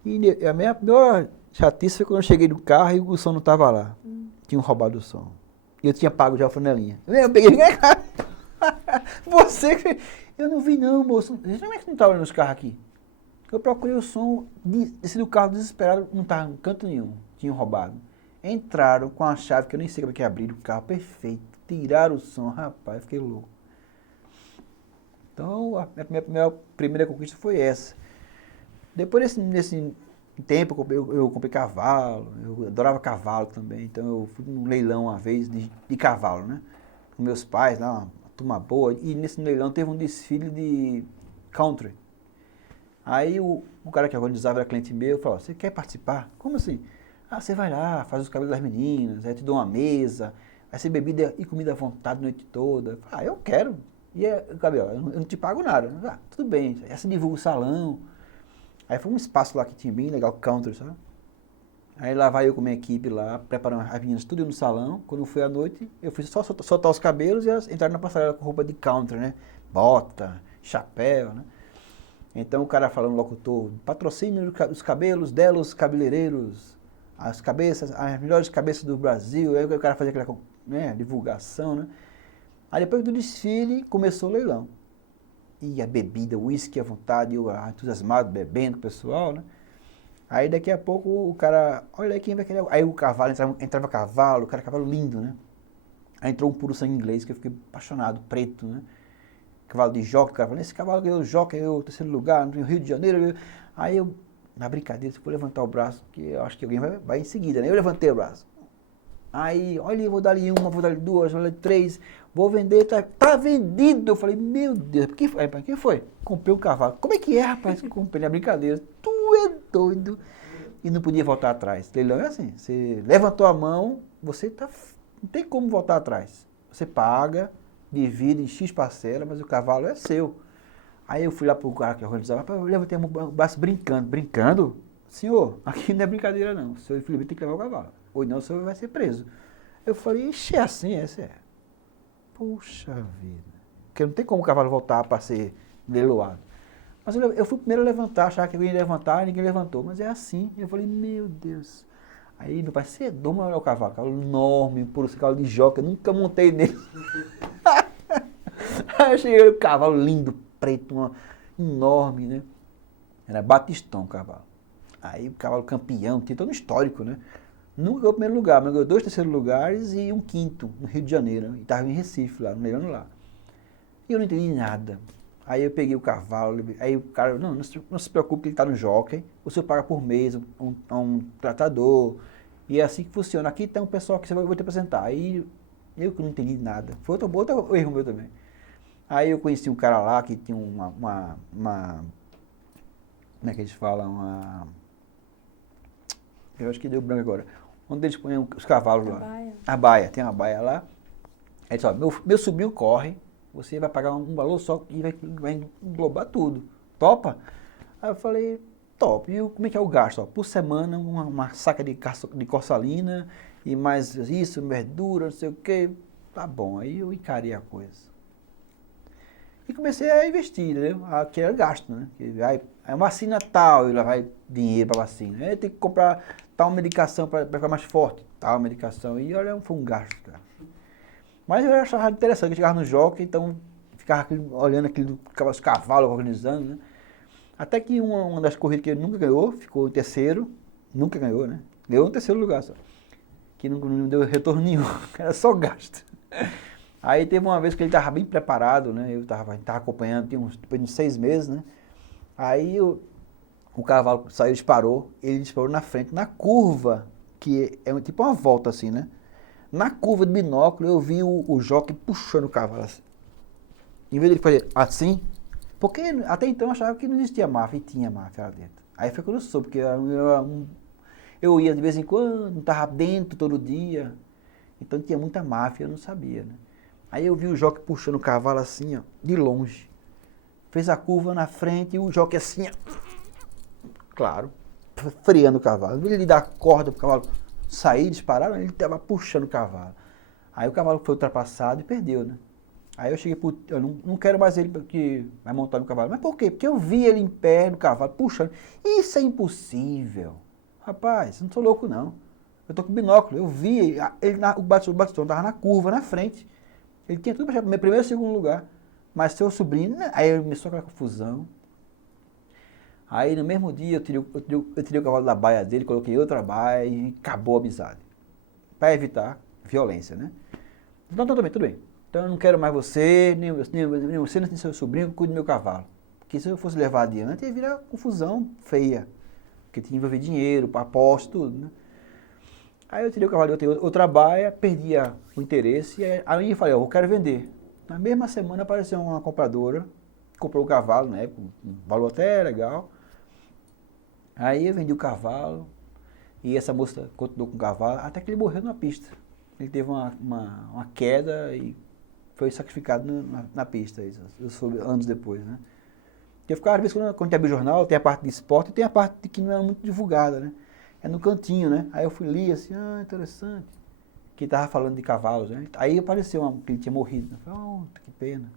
E a minha chatice foi quando eu cheguei no carro e o som não estava lá. tinham roubado o som. E eu tinha pago já a flanelinha. Eu peguei, você, eu não vi não, moço. Como é que não estava olhando os carros aqui? Eu procurei o som, desci do carro desesperado, não estava em canto nenhum, tinham roubado. Entraram com a chave, que eu nem sei como é que abriram o carro, perfeito. Tiraram o som, rapaz, fiquei louco. Então, a minha primeira conquista foi essa. Depois nesse tempo, eu comprei cavalo, eu adorava cavalo também, então eu fui num leilão uma vez de cavalo, né? Com meus pais lá, uma turma boa, e nesse leilão teve um desfile de country. Aí o cara que organizava era cliente meu, falou, você quer participar? Como assim? Ah, você vai lá, faz os cabelos das meninas, aí eu te dou uma mesa, vai ser bebida e comida à vontade a noite toda. Ah, eu quero. E o cabelo, eu não te pago nada. Ah, tudo bem, aí você divulga o salão. Aí foi um espaço lá que tinha bem legal, country, sabe? Aí lá vai eu com a minha equipe lá, preparando as meninas tudo no salão. Quando foi à noite, eu fui só soltar os cabelos e elas entraram na passarela com roupa de country, né? Bota, chapéu, né? Então o cara falando, locutor, patrocínio dos cabelos delos cabeleireiros, as cabeças, as melhores cabeças do Brasil. Aí o cara fazia aquela, né, divulgação, né? Aí depois do desfile, começou o leilão. E a bebida, o uísque à vontade, eu entusiasmado, bebendo com o pessoal, né? Aí daqui a pouco o cara, olha aí quem vai querer. Aí o cavalo, entrava cavalo, o cara cavalo lindo, né? Aí entrou um puro sangue inglês, que eu fiquei apaixonado, preto, né? Cavalo de jockey, o cara falou, esse cavalo ganhou o jockey, eu terceiro lugar, no Rio de Janeiro. Aí eu, na brincadeira, vou levantar o braço, que eu acho que alguém vai em seguida, né? Eu levantei o braço. Aí, olha, eu vou dar ali uma, vou dar ali duas, vou dar ali três, vou vender, tá vendido. Eu falei, meu Deus, quem foi? Comprei um cavalo. Como é que é, rapaz? Comprei na brincadeira. Tu é doido. E não podia voltar atrás. Leilão é assim, você levantou a mão, não tem como voltar atrás. Você paga, divide em X parcela, mas o cavalo é seu. Aí eu fui lá pro cara que organizava, eu levantei o braço brincando. Brincando? Senhor, aqui não é brincadeira não. O senhor Felipe tem que levar o cavalo. Ou não, o senhor vai ser preso. Eu falei, ixi, é assim, esse é. Puxa vida. Porque não tem como o cavalo voltar para ser leiloado. Mas eu fui o primeiro a levantar, achava que eu ia levantar, ninguém levantou. Mas é assim. Eu falei, meu Deus. Aí meu pai, você é dono, olha o cavalo enorme, puro, esse cavalo de joca, eu nunca montei nele. Aí eu cheguei no cavalo lindo, preto, enorme, né? Era Batistão o cavalo. Aí o cavalo campeão, tinha todo um histórico, né? Nunca ganhou o primeiro lugar, mas ganhou 2 terceiros lugares e um quinto no Rio de Janeiro. E estava em Recife, lá, no leilão lá. E eu não entendi nada. Aí eu peguei o cavalo, aí o cara, não se preocupe que ele está no jockey, o senhor paga por mês um tratador. E é assim que funciona. Aqui tem um pessoal que eu vou te apresentar. Aí eu que não entendi nada. Foi outro erro meu também. Aí eu conheci um cara lá que tinha uma como é que eles falam? Eu acho que deu branco agora. Onde eles põem os cavalos lá. Baia. A baia, tem uma baia lá. Aí disse, ó, meu sobrinho corre, você vai pagar um valor só e vai englobar tudo. Topa? Aí eu falei, top. E como é que é o gasto? Ó, por semana, uma saca de corsalina e mais isso, verdura, não sei o quê. Tá bom, aí eu encarei a coisa. E comecei a investir, né? Que era gasto, né? É uma vacina tal, e lá vai dinheiro para vacina. Aí tem que comprar tal medicação para ficar mais forte, tal medicação. E olha, foi um gasto, cara. Mas eu achava interessante, eu chegava no jockey, então ficava olhando os cavalos organizando, né? Até que uma das corridas que ele nunca ganhou, ficou em terceiro, nunca ganhou, né? Ganhou em terceiro lugar só. Que não deu retorno nenhum, era só gasto. Aí teve uma vez que ele estava bem preparado, né? Eu estava acompanhando, depois de 6 meses, né? Aí o cavalo saiu, ele disparou na frente, na curva, que é tipo uma volta assim, né? Na curva de binóculo eu vi o jockey puxando o cavalo assim. Em vez de ele fazer assim, porque até então eu achava que não existia máfia, e tinha máfia lá dentro. Aí foi quando eu soube, porque eu ia de vez em quando, não estava dentro todo dia, então tinha muita máfia, eu não sabia, né? Aí eu vi o jockey puxando o cavalo assim, ó, de longe. Fez a curva na frente e o jockey assim, ó, claro, freando o cavalo. Em vez de ele dar a corda para o cavalo sair, disparar, ele estava puxando o cavalo. Aí o cavalo foi ultrapassado e perdeu, né? Aí eu cheguei, eu não quero mais ele que vai montar no cavalo. Mas por quê? Porque eu vi ele em pé no cavalo, puxando. Isso é impossível. Rapaz, não sou louco não. Eu tô com binóculo, eu vi, o Batistão estava na curva, na frente. Ele tinha tudo para chegar no meu primeiro e segundo lugar. Mas seu sobrinho, né? Aí começou aquela confusão. Aí no mesmo dia eu tirei o cavalo da baia dele, coloquei outra baia e acabou a amizade. Para evitar violência, né? Então tudo bem. Então eu não quero mais você, nem você, nem seu sobrinho, cuide do meu cavalo. Porque se eu fosse levar adiante, ia virar confusão feia. Porque tinha que envolver dinheiro, aposta, tudo, né? Aí eu tirei o cavalo, eu tenho outra baia, perdi o interesse, aí eu falei, eu quero vender. Na mesma semana apareceu uma compradora, comprou o cavalo, né, um valor até legal. Aí eu vendi o cavalo, e essa moça continuou com o cavalo, até que ele morreu na pista. Ele teve uma queda e foi sacrificado na pista, eu soube anos depois, né. Porque às vezes, quando a gente abre o jornal, tem a parte de esporte e tem a parte que não é muito divulgada, né. É no cantinho, né? Aí eu fui li assim, interessante. Que tava falando de cavalos, né? Aí apareceu que ele tinha morrido. Eu falei, que pena.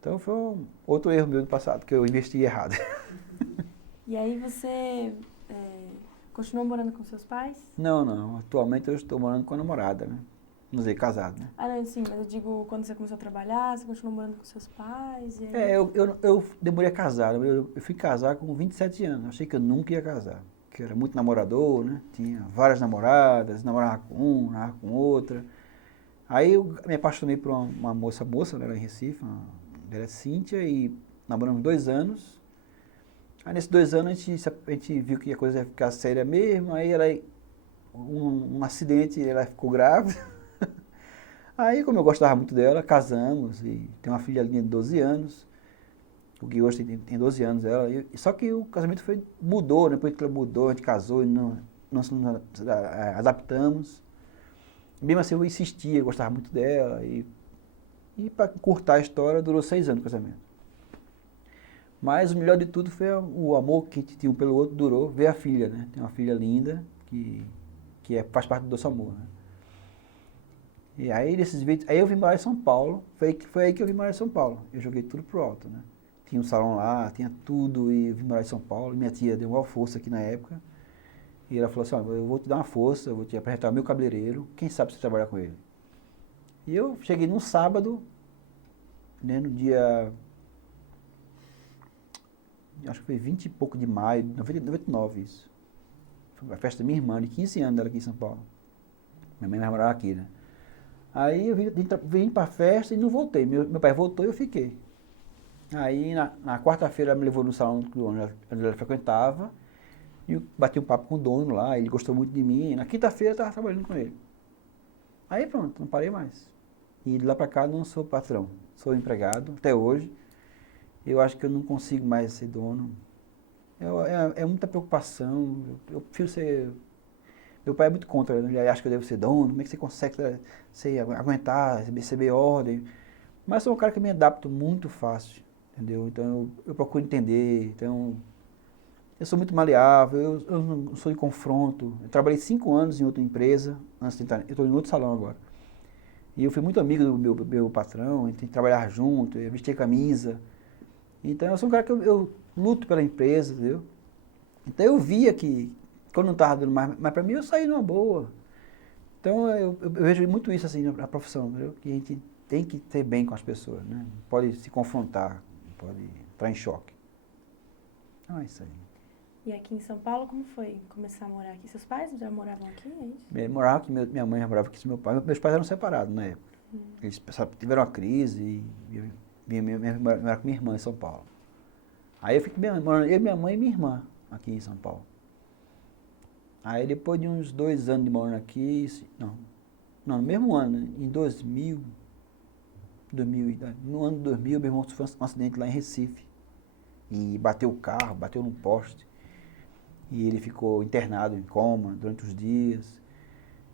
Então foi outro erro meu do passado, que eu investi errado. E aí você continuou morando com seus pais? Não. Atualmente eu estou morando com a namorada, né? Não sei, casado, né? Ah, não, sim, mas eu digo, quando você começou a trabalhar, você continuou morando com seus pais? E aí... Eu demorei a casar. Eu fui casar com 27 anos. Achei que eu nunca ia casar. Que era muito namorador, né? Tinha várias namoradas, namorava com namorava com outra. Aí eu me apaixonei por uma moça, ela era em Recife, ela é Cíntia, e namoramos 2 anos. Aí nesses 2 anos a gente viu que a coisa ia ficar séria mesmo, aí um acidente, ela ficou grávida. Aí, como eu gostava muito dela, casamos, e tem uma filha linda de 12 anos. O Gui hoje tem 12 anos, ela. Só que o casamento mudou, né? Depois que ela mudou, a gente casou e não nos adaptamos. Mesmo assim, eu insistia, eu gostava muito dela. E para encurtar a história, durou 6 anos o casamento. Mas o melhor de tudo foi o amor que a gente tinha um pelo outro, durou, ver a filha, né? Tem uma filha linda, faz parte do nosso amor, né? E aí, aí eu vim morar em São Paulo, foi aí que eu vim morar em São Paulo. Eu joguei tudo pro alto, né? Tinha um salão lá, tinha tudo, e eu vim morar em São Paulo. Minha tia deu uma força aqui na época. E ela falou assim, eu vou te dar uma força, eu vou te apresentar o meu cabeleireiro, quem sabe você trabalhar com ele. E eu cheguei num sábado, né, no dia, acho que foi 20 e pouco de maio, 99 isso. Foi a festa da minha irmã, de 15 anos dela aqui em São Paulo. Minha mãe vai morar aqui, né. Aí eu vim para a festa e não voltei. Meu pai voltou e eu fiquei. Aí na quarta-feira ela me levou no salão onde ela frequentava e eu bati um papo com o dono lá, ele gostou muito de mim. Na quinta-feira eu estava trabalhando com ele. Aí pronto, não parei mais. E de lá para cá não sou patrão, sou empregado até hoje. Eu acho que eu não consigo mais ser dono. É muita preocupação, eu prefiro ser... Meu pai é muito contra, ele acha que eu devo ser dono, como é que você consegue aguentar, receber ordem. Mas sou um cara que me adapto muito fácil, entendeu? Então eu procuro entender, então eu sou muito maleável, eu não sou de confronto. Eu trabalhei 5 anos em outra empresa, antes de entrar, eu estou em outro salão agora. E eu fui muito amigo do meu patrão, a gente tem que trabalhar junto, vestir camisa. Então eu sou um cara que eu luto pela empresa, entendeu? Então eu via que quando não estava dando mais para mim, eu saí numa boa. Então eu vejo muito isso assim na profissão, entendeu? Que a gente tem que ter bem com as pessoas, né? Não pode se confrontar, não pode entrar em choque. Então é isso aí. E aqui em São Paulo, como foi começar a morar aqui? Seus pais já moravam aqui, é isso? Morava aqui, minha mãe já morava aqui com meu pai. Meus pais eram separados na época. Eles tiveram uma crise e eu morava com minha irmã em São Paulo. Aí eu fiquei morando, eu, minha mãe e minha irmã aqui em São Paulo. Aí depois de uns 2 anos de morando aqui, no mesmo ano, em 2000, no ano de 2000, meu irmão sofreu um acidente lá em Recife. E bateu o carro, bateu num poste. E ele ficou internado em coma durante os dias.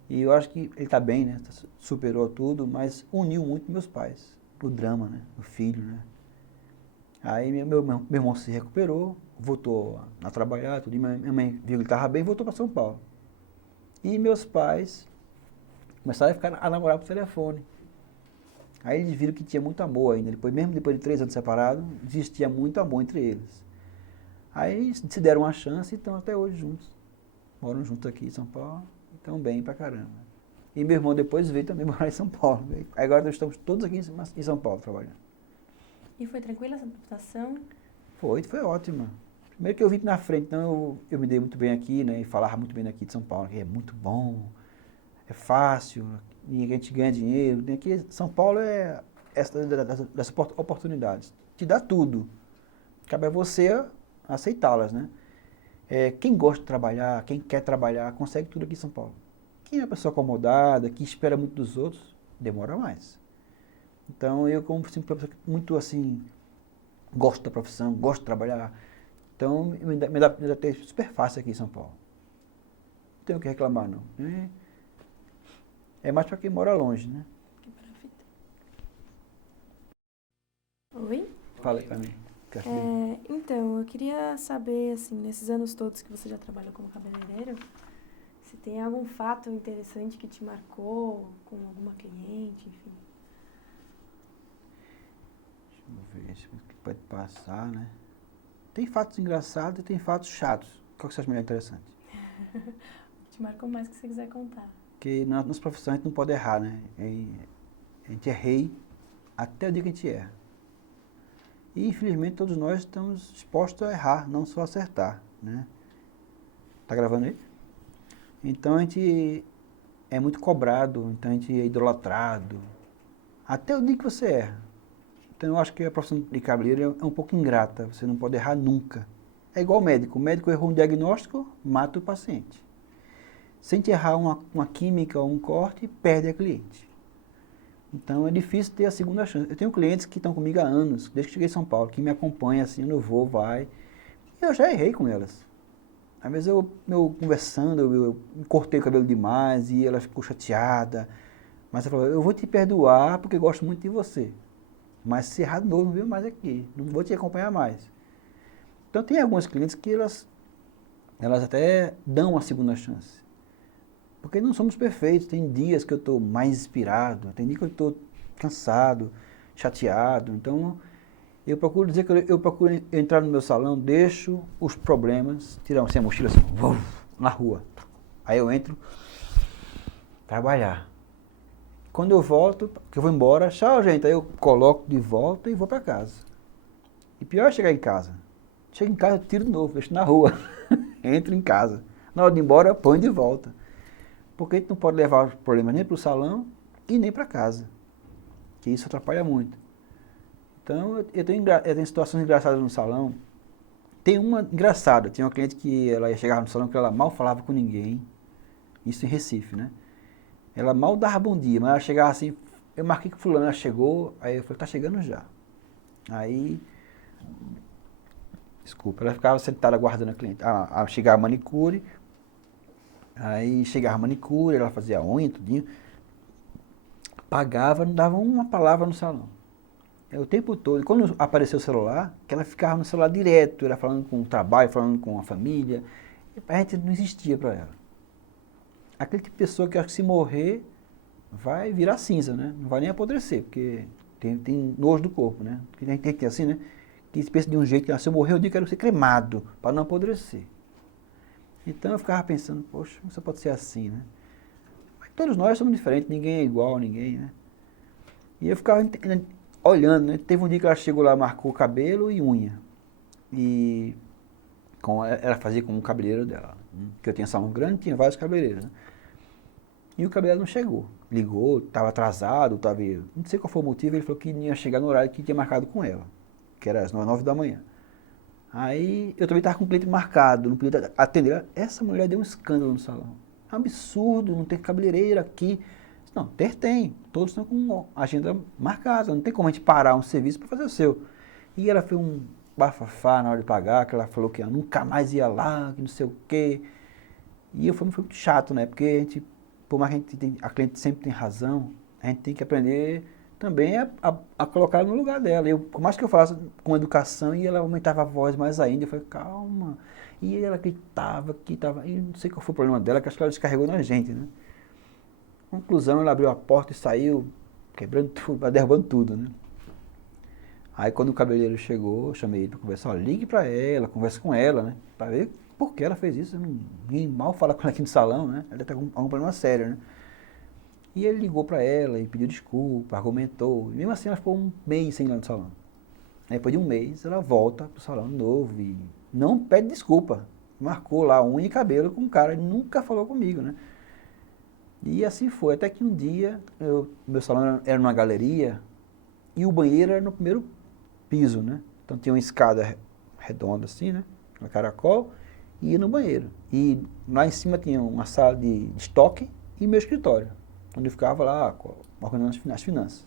E eu acho que ele está bem, né? Superou tudo, mas uniu muito meus pais. O drama, né? O filho, né? Aí meu irmão se recuperou, voltou a trabalhar, tudo. E minha mãe viu que ele estava bem e voltou para São Paulo. E meus pais começaram a namorar por telefone. Aí eles viram que tinha muito amor ainda. Mesmo depois de 3 anos separados, existia muito amor entre eles. Aí se deram uma chance e estão até hoje juntos. moram juntos aqui em São Paulo, estão bem pra caramba. E meu irmão depois veio também morar em São Paulo. Agora nós estamos todos aqui em São Paulo trabalhando. E foi tranquila essa adaptação? Foi ótima. Primeiro que eu vim na frente, então eu me dei muito bem aqui, né? E falava muito bem daqui de São Paulo, que é muito bom, é fácil, a gente ganha dinheiro. Aqui São Paulo é essa das oportunidades. Te dá tudo. Cabe a você aceitá-las, né? Quem gosta de trabalhar, quem quer trabalhar, consegue tudo aqui em São Paulo. Quem é uma pessoa acomodada, que espera muito dos outros, demora mais. Então eu, como assim, muito assim, gosto da profissão, gosto de trabalhar, então me adaptei super fácil aqui em São Paulo. Não tenho o que reclamar, não. É mais para quem mora longe, né? Oi? Fala aí para mim. Então, eu queria saber, assim, nesses anos todos que você já trabalhou como cabeleireiro, se tem algum fato interessante que te marcou com alguma cliente, enfim. Deixa eu ver o que pode passar, né? Tem fatos engraçados e tem fatos chatos. Qual que você acha melhor interessante? Te marcou mais que você quiser contar. Porque na nossa profissão a gente não pode errar, né? A gente é rei até o dia que a gente erra. E infelizmente todos nós estamos expostos a errar, não só acertar, né? Tá gravando aí? Então a gente é muito cobrado, então a gente é idolatrado. Até o dia que você erra. Então eu acho que a profissão de cabeleireiro é um pouco ingrata, você não pode errar nunca. É igual o médico errou um diagnóstico, mata o paciente. Se a gente errar uma química ou um corte, perde a cliente. Então é difícil ter a segunda chance. Eu tenho clientes que estão comigo há anos, desde que cheguei em São Paulo, que me acompanham assim, eu vou, vai. E eu já errei com elas. Às vezes eu conversando, eu cortei o cabelo demais e ela ficou chateada. Mas ela falou, eu vou te perdoar porque eu gosto muito de você. Mas se errar de novo, não veio mais aqui. Não vou te acompanhar mais. Então tem algumas clientes que elas até dão uma segunda chance. Porque não somos perfeitos. Tem dias que eu estou mais inspirado, tem dias que eu estou cansado, chateado. Então eu procuro dizer que eu procuro entrar no meu salão, deixo os problemas, tirar assim, a mochila assim, na rua. Aí eu entro, trabalhar. Quando eu volto, que eu vou embora, tchau gente, aí eu coloco de volta e vou para casa. E pior é chegar em casa. Chego em casa, eu tiro de novo, deixo na rua. Entro em casa. Na hora de ir embora, eu ponho de volta. Porque a gente não pode levar os problemas nem para o salão e nem para casa. Que isso atrapalha muito. Então, eu tenho situações engraçadas no salão. Tem uma engraçada, tinha uma cliente que ela ia chegar no salão que ela mal falava com ninguém. Isso em Recife, né? Ela mal dava bom dia, mas ela chegava assim, eu marquei que fulano, ela chegou, aí eu falei, tá chegando já. Aí, desculpa, ela ficava sentada aguardando a cliente. Chegava a manicure, aí chegava a manicure, ela fazia a unha, tudinho. Pagava, não dava uma palavra no salão. O tempo todo. E quando apareceu o celular, que ela ficava no celular direto, ela falando com o trabalho, falando com a família. A gente não existia para ela. Aquele tipo de pessoa que acha que se morrer, vai virar cinza, né? Não vai nem apodrecer, porque tem nojo do corpo, né? Porque a gente tem que ter assim, né? Que se pensa de um jeito que se eu morrer, eu digo que quero ser cremado, para não apodrecer. Então eu ficava pensando, poxa, isso pode ser assim, né? Mas todos nós somos diferentes, ninguém é igual a ninguém, né? E eu ficava olhando, né? Teve um dia que ela chegou lá, marcou cabelo e unha. E ela fazia com o cabeleireiro dela. Porque eu tinha salão grande, tinha vários cabeleireiros, né? E o cabeleireiro não chegou. Ligou, estava atrasado, não sei qual foi o motivo, ele falou que ia chegar no horário que tinha marcado com ela, que era às 9 da manhã. Aí eu também estava com o cliente marcado, não podia atender. Essa mulher deu um escândalo no salão. É um absurdo, não tem cabeleireiro aqui. Não, tem. Todos estão com agenda marcada. Não tem como a gente parar um serviço para fazer o seu. E ela fez um bafafá na hora de pagar, que ela falou que nunca mais ia lá, que não sei o quê. E foi muito chato, né? Porque a gente, por mais que a cliente sempre tem razão, a gente tem que aprender também a colocar ela no lugar dela. Por mais que eu falasse com educação, e ela aumentava a voz mais ainda, eu falei, calma. E ela gritava, e não sei qual foi o problema dela, que acho que ela descarregou na gente, né? Conclusão, ela abriu a porta e saiu quebrando tudo, derrubando tudo, né? Aí quando o cabeleireiro chegou, eu chamei ele para conversar, ligue para ela, conversa com ela, né? Para ver por que ela fez isso? Ninguém mal fala com ela aqui no salão, né? Ela está com algum problema sério, né? E ele ligou para ela e pediu desculpa, argumentou. E mesmo assim ela ficou um mês sem ir lá no salão. Aí depois de um mês ela volta pro salão de novo e não pede desculpa. Marcou lá unha e cabelo com um cara que nunca falou comigo, né? E assim foi, até que um dia, meu salão era numa galeria e o banheiro era no primeiro piso, né? Então tinha uma escada redonda assim, né? Uma caracol, e ia no banheiro. E lá em cima tinha uma sala de estoque e meu escritório, onde eu ficava lá organizando as finanças.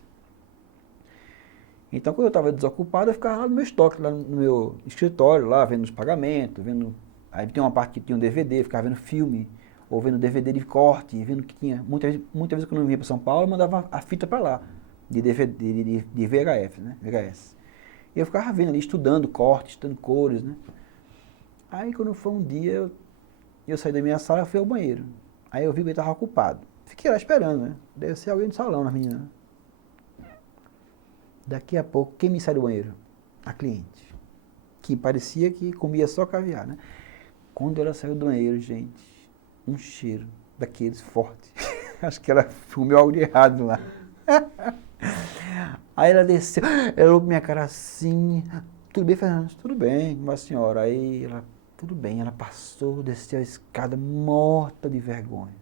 Então, quando eu estava desocupado, eu ficava lá no meu estoque, lá no meu escritório, lá vendo os pagamentos, vendo... Aí tem uma parte que tinha um DVD, eu ficava vendo filme, ou vendo DVD de corte, vendo que tinha... Muitas vezes quando eu vinha para São Paulo, eu mandava a fita para lá, de DVD, de VHF, né? VHS. E eu ficava vendo ali, estudando corte, estudando cores, né? Aí, quando foi um dia, eu saí da minha sala e fui ao banheiro. Aí eu vi que ele estava ocupado. Fiquei lá esperando, né? Deve ser alguém no salão, na menina. Daqui a pouco, quem me sai do banheiro? A cliente. Que parecia que comia só caviar, né? Quando ela saiu do banheiro, gente, um cheiro daqueles fortes. Acho que ela comeu algo de errado lá. Aí ela desceu, ela olhou pra minha cara assim, tudo bem, Fernando? Tudo bem, uma senhora. Aí ela, tudo bem, ela passou, desceu a escada morta de vergonha.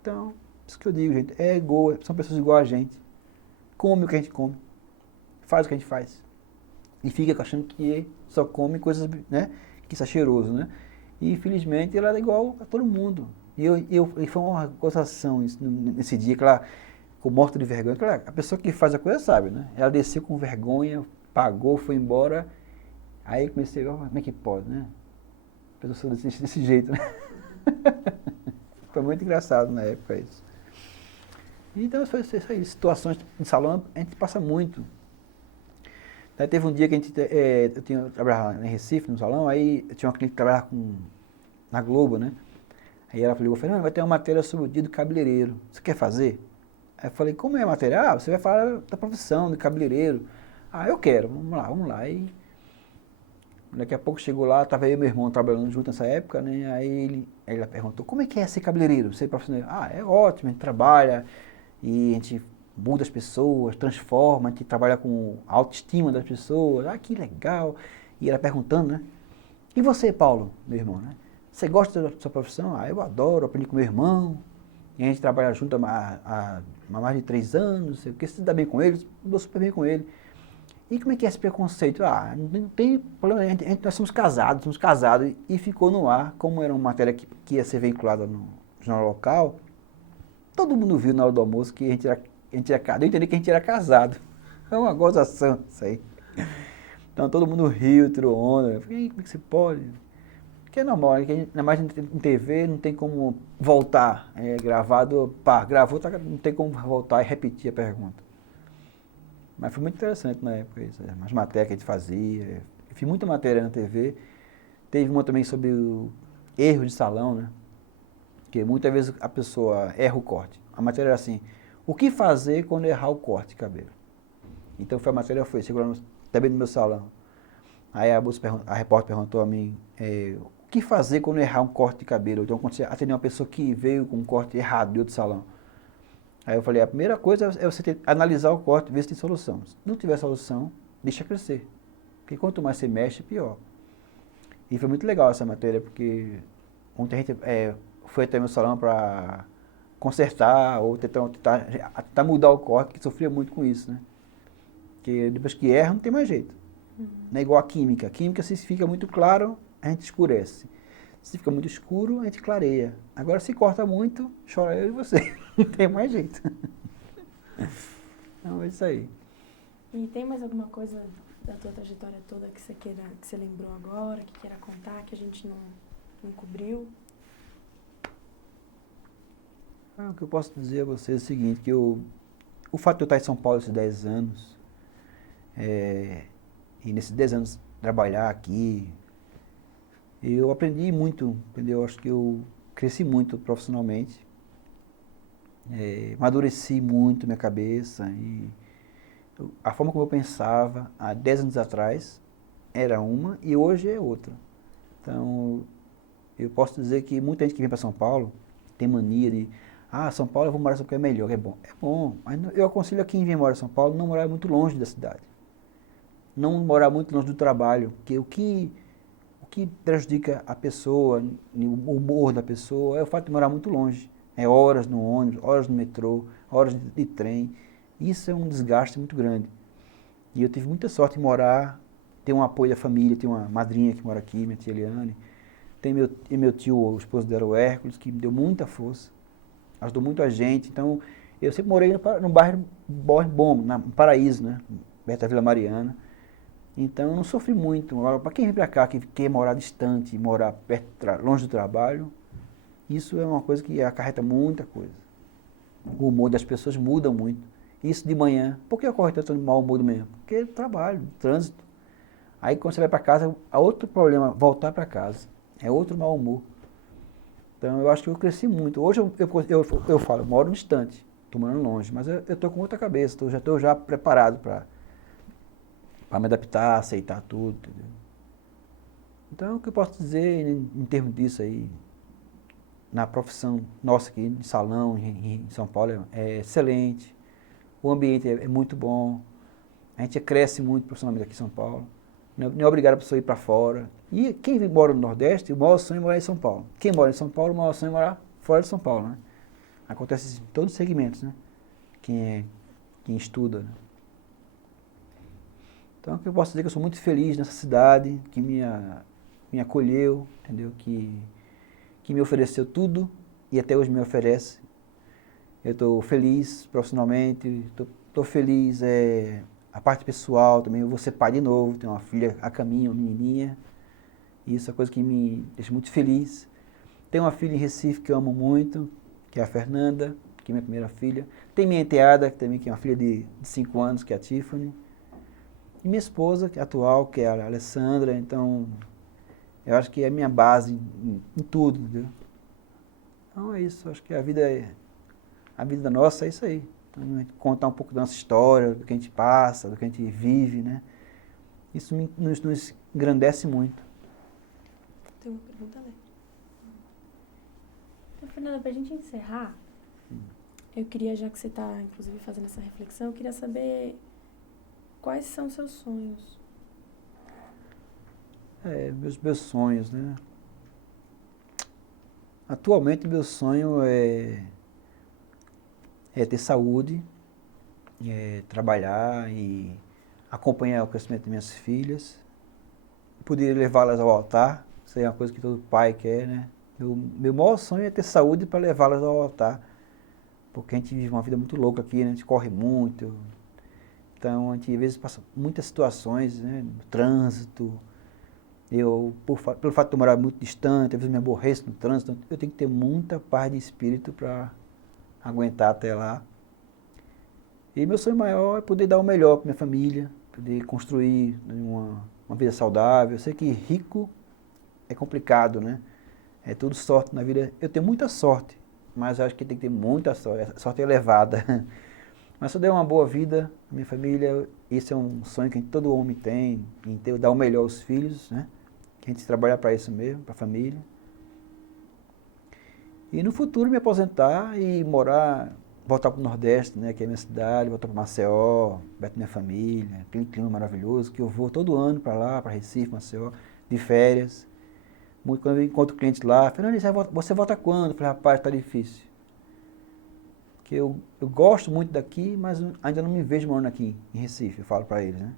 Então, isso que eu digo, gente, são pessoas igual a gente. Come o que a gente come, faz o que a gente faz. E fica achando que só come coisas, né, que isso é cheiroso, né? E infelizmente ela é igual a todo mundo. E foi uma gozação nesse dia que ela ficou morta de vergonha. Claro, a pessoa que faz a coisa sabe, né? Ela desceu com vergonha, pagou, foi embora. Aí comecei, como é que pode, né? A pessoa desse jeito, né? Foi muito engraçado na época isso. Então foi isso aí, situações de salão a gente passa muito. Aí teve um dia que eu trabalhava em Recife, no salão, aí eu tinha uma cliente que trabalhava na Globo, né? Aí ela falou, Fernando, vai ter uma matéria sobre o dia do cabeleireiro. Você quer fazer? Aí eu falei, como é a matéria? Ah, você vai falar da profissão de cabeleireiro. Ah, eu quero, vamos lá. E daqui a pouco chegou lá, estava eu e meu irmão trabalhando junto nessa época, né? Aí ela perguntou, como é que é ser cabeleireiro, ser profissional? Ah, é ótimo, a gente trabalha e a gente muda as pessoas, transforma, a gente trabalha com a autoestima das pessoas. Ah, que legal. E ela perguntando, né? E você, Paulo, meu irmão, né? Você gosta da sua profissão? Ah, eu adoro, aprendi com meu irmão. E a gente trabalha junto há mais de 3 anos, não sei o que. Você dá bem com ele? Eu dou super bem com ele. E como é que é esse preconceito? Ah, não tem problema, nós somos casados. E ficou no ar, como era uma matéria que ia ser veiculada no jornal local, todo mundo viu na hora do almoço que a gente era casado. Eu entendi que a gente era casado. É uma gozação isso aí. Então todo mundo riu, tirou onda. Eu falei, como é que você pode? Porque é normal, ainda mais em TV, não tem como voltar. É gravado, pá, gravou, não tem como voltar e repetir a pergunta. Mas foi muito interessante na época isso. As matérias que a gente fazia. Eu fiz muita matéria na TV. Teve uma também sobre o erro de salão, né? Porque muitas vezes a pessoa erra o corte. A matéria era assim, o que fazer quando errar o corte de cabelo? Então a matéria foi, segurando também no meu salão. Aí a repórter perguntou a mim, o que fazer quando errar um corte de cabelo? Então quando você atender uma pessoa que veio com um corte errado de outro salão. Aí eu falei, a primeira coisa é você analisar o corte, ver se tem solução. Se não tiver solução, deixa crescer. Porque quanto mais você mexe, pior. E foi muito legal essa matéria, porque muita gente foi até meu salão para consertar ou tentar mudar o corte, que sofria muito com isso, né? Porque depois que erra, não tem mais jeito. Não é igual a química. A química, se fica muito claro, a gente escurece. Se fica muito escuro, a gente clareia. Agora, se corta muito, chora eu e você. Não tem mais jeito. Então, é isso aí. E tem mais alguma coisa da tua trajetória toda que você lembrou agora, que queira contar, que a gente não cobriu? O que eu posso dizer a você é o seguinte, que o fato de eu estar em São Paulo esses 10 anos, e nesses 10 anos trabalhar aqui, eu aprendi muito, entendeu? Acho que eu cresci muito profissionalmente, amadureci muito minha cabeça e a forma como eu pensava há 10 anos atrás era uma e hoje é outra. Então, Eu posso dizer que muita gente que vem para São Paulo tem mania de, São Paulo eu vou morar porque é melhor, é bom. É bom, mas eu aconselho a quem vem morar em São Paulo não morar muito longe da cidade. Não morar muito longe do trabalho, porque o que prejudica a pessoa, o humor da pessoa, é o fato de morar muito longe. É horas no ônibus, horas no metrô, horas de trem. Isso é um desgaste muito grande. E eu tive muita sorte em morar, ter um apoio da família, tem uma madrinha que mora aqui, minha tia Eliane. Tem meu tio, o esposo dela, o Hércules, que me deu muita força, ajudou muito a gente. Então, eu sempre morei num bairro bom, no Paraíso, né? Perto da Vila Mariana. Então, eu não sofri muito. Para quem vem para cá, que quer morar distante, morar perto, longe do trabalho, isso é uma coisa que acarreta muita coisa. O humor das pessoas muda muito. Isso de manhã. Por que ocorre tanto mau humor mesmo? Porque trabalho, trânsito. Aí quando você vai para casa, há outro problema, voltar para casa. É outro mau humor. Então eu acho que eu cresci muito. Hoje eu falo, eu moro distante, estou morando longe, mas eu estou com outra cabeça, já estou já preparado para me adaptar, aceitar tudo. Entendeu? Então o que eu posso dizer em termos disso aí, na profissão nossa aqui de salão em São Paulo é excelente. O ambiente é muito bom. A gente cresce muito profissionalmente aqui em São Paulo. Não é obrigado a pessoa ir para fora. E quem mora no Nordeste, o maior sonho é morar em São Paulo. Quem mora em São Paulo, o maior sonho é morar fora de São Paulo, né? Acontece em todos os segmentos, né? Quem estuda, né? Então, eu posso dizer que eu sou muito feliz nessa cidade, que me acolheu, entendeu? Que me ofereceu tudo e até hoje me oferece. Eu estou feliz profissionalmente, estou feliz a parte pessoal também. Eu vou ser pai de novo, tenho uma filha a caminho, uma menininha. Isso é coisa que me deixa muito feliz. Tenho uma filha em Recife que eu amo muito, que é a Fernanda, que é minha primeira filha. Tem minha enteada, que também que é uma filha de 5 anos, que é a Tiffany. E minha esposa, que é atual, que é a Alessandra. Então, eu acho que é a minha base em tudo, entendeu? Então é isso, acho que a vida nossa é isso aí. Então, a gente contar um pouco da nossa história, do que a gente passa, do que a gente vive, né? Isso nos engrandece muito. Tem uma pergunta, Lê. Então, Fernanda, para a gente encerrar, eu queria, já que você está, inclusive, fazendo essa reflexão, eu queria saber quais são seus sonhos. Meus sonhos, né? Atualmente, meu sonho é ter saúde, trabalhar e acompanhar o crescimento das minhas filhas, poder levá-las ao altar, isso é uma coisa que todo pai quer, né? Meu maior sonho é ter saúde para levá-las ao altar, porque a gente vive uma vida muito louca aqui, né? A gente corre muito, então a gente às vezes passa muitas situações, né? No trânsito, pelo fato de eu morar muito distante, às vezes me aborreço no trânsito, eu tenho que ter muita paz de espírito para aguentar até lá. E meu sonho maior é poder dar o melhor para minha família, poder construir uma vida saudável. Eu sei que rico é complicado, né? É tudo sorte na vida. Eu tenho muita sorte, mas eu acho que tem que ter muita sorte. A sorte é elevada. Mas se eu der uma boa vida à minha família, esse é um sonho que todo homem tem, em dar o melhor aos filhos, né? Que a gente trabalha para isso mesmo, para a família. E no futuro me aposentar e voltar para o Nordeste, né, que é a minha cidade, voltar para Maceió, perto da minha família, aquele clima maravilhoso, que eu vou todo ano para lá, para Recife, Maceió, de férias. Muito quando eu encontro clientes lá, Fernando, você volta quando? Eu falei, rapaz, está difícil. Porque eu gosto muito daqui, mas ainda não me vejo morando aqui em Recife, eu falo para eles, né.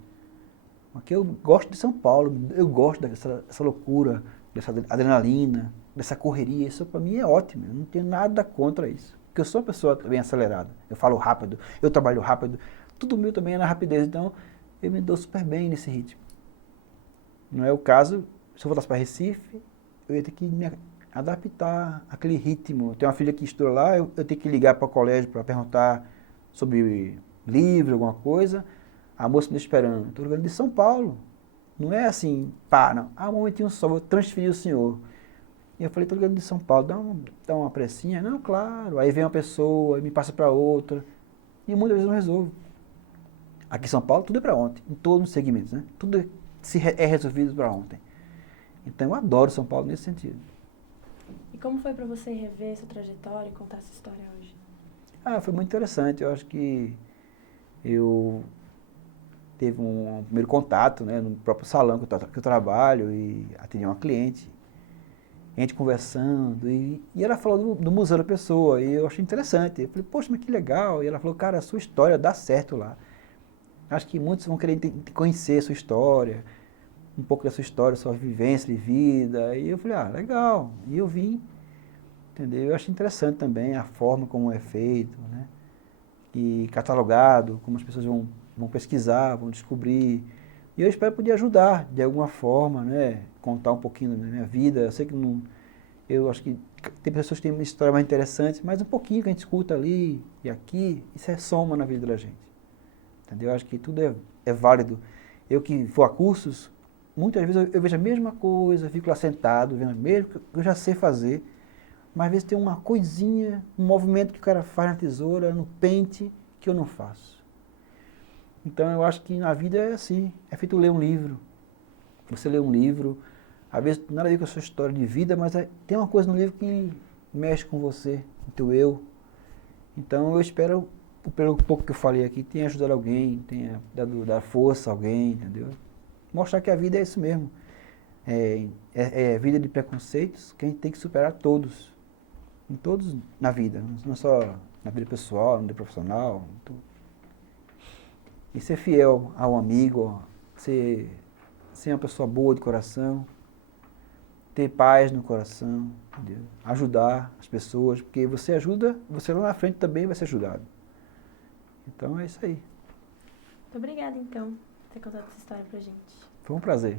Porque eu gosto de São Paulo, eu gosto dessa loucura, dessa adrenalina, dessa correria, isso para mim é ótimo, eu não tenho nada contra isso. Porque eu sou uma pessoa bem acelerada, eu falo rápido, eu trabalho rápido, tudo meu também é na rapidez, então eu me dou super bem nesse ritmo. Não é o caso, se eu voltasse para Recife, eu ia ter que me adaptar àquele ritmo. Eu tenho uma filha que estuda lá, eu tenho que ligar para o colégio para perguntar sobre livro, alguma coisa, a moça me deixa esperando. Estou ligando de São Paulo. Não é assim, pá, não. Um momentinho só, vou transferir o senhor. E eu falei, estou ligando de São Paulo, dá uma pressinha? Não, claro. Aí vem uma pessoa, me passa para outra. E muitas vezes eu não resolvo. Aqui em São Paulo, tudo é para ontem, em todos os segmentos, né? Tudo é resolvido para ontem. Então eu adoro São Paulo nesse sentido. E como foi para você rever sua trajetória e contar essa história hoje? Foi muito interessante. Eu acho que eu teve um primeiro contato, né, no próprio salão que eu trabalho e atendi uma cliente. A gente conversando e ela falou do Museu da Pessoa e eu achei interessante. Eu falei, poxa, mas que legal. E ela falou, cara, a sua história dá certo lá. Acho que muitos vão querer conhecer a sua história, um pouco da sua história, sua vivência de vida. E eu falei, legal. E eu vim, entendeu? Eu achei interessante também a forma como é feito, né? E catalogado, como as pessoas vão pesquisar, vão descobrir. E eu espero poder ajudar de alguma forma, né? Contar um pouquinho da minha vida. Eu sei que não, eu acho que tem pessoas que têm uma história mais interessante, mas um pouquinho que a gente escuta ali e aqui, isso é soma na vida da gente. Entendeu? Eu acho que tudo é válido. Eu que vou a cursos, muitas vezes eu vejo a mesma coisa, fico lá sentado, vendo o mesmo que eu já sei fazer, mas às vezes tem uma coisinha, um movimento que o cara faz na tesoura, no pente, que eu não faço. Então eu acho que na vida é assim, é feito ler um livro. Você lê um livro, às vezes nada a ver com a sua história de vida, mas tem uma coisa no livro que mexe com você, com o teu eu. Então eu espero, pelo pouco que eu falei aqui, tenha ajudado alguém, tenha dado força a alguém, entendeu? Mostrar que a vida é isso mesmo. É vida de preconceitos que a gente tem que superar todos. Em todos na vida, não só na vida pessoal, na vida profissional. E ser fiel ao amigo, ser uma pessoa boa de coração, ter paz no coração, entendeu? Ajudar as pessoas, porque você ajuda, você lá na frente também vai ser ajudado. Então é isso aí. Muito obrigada, então, por ter contado essa história pra gente. Foi um prazer.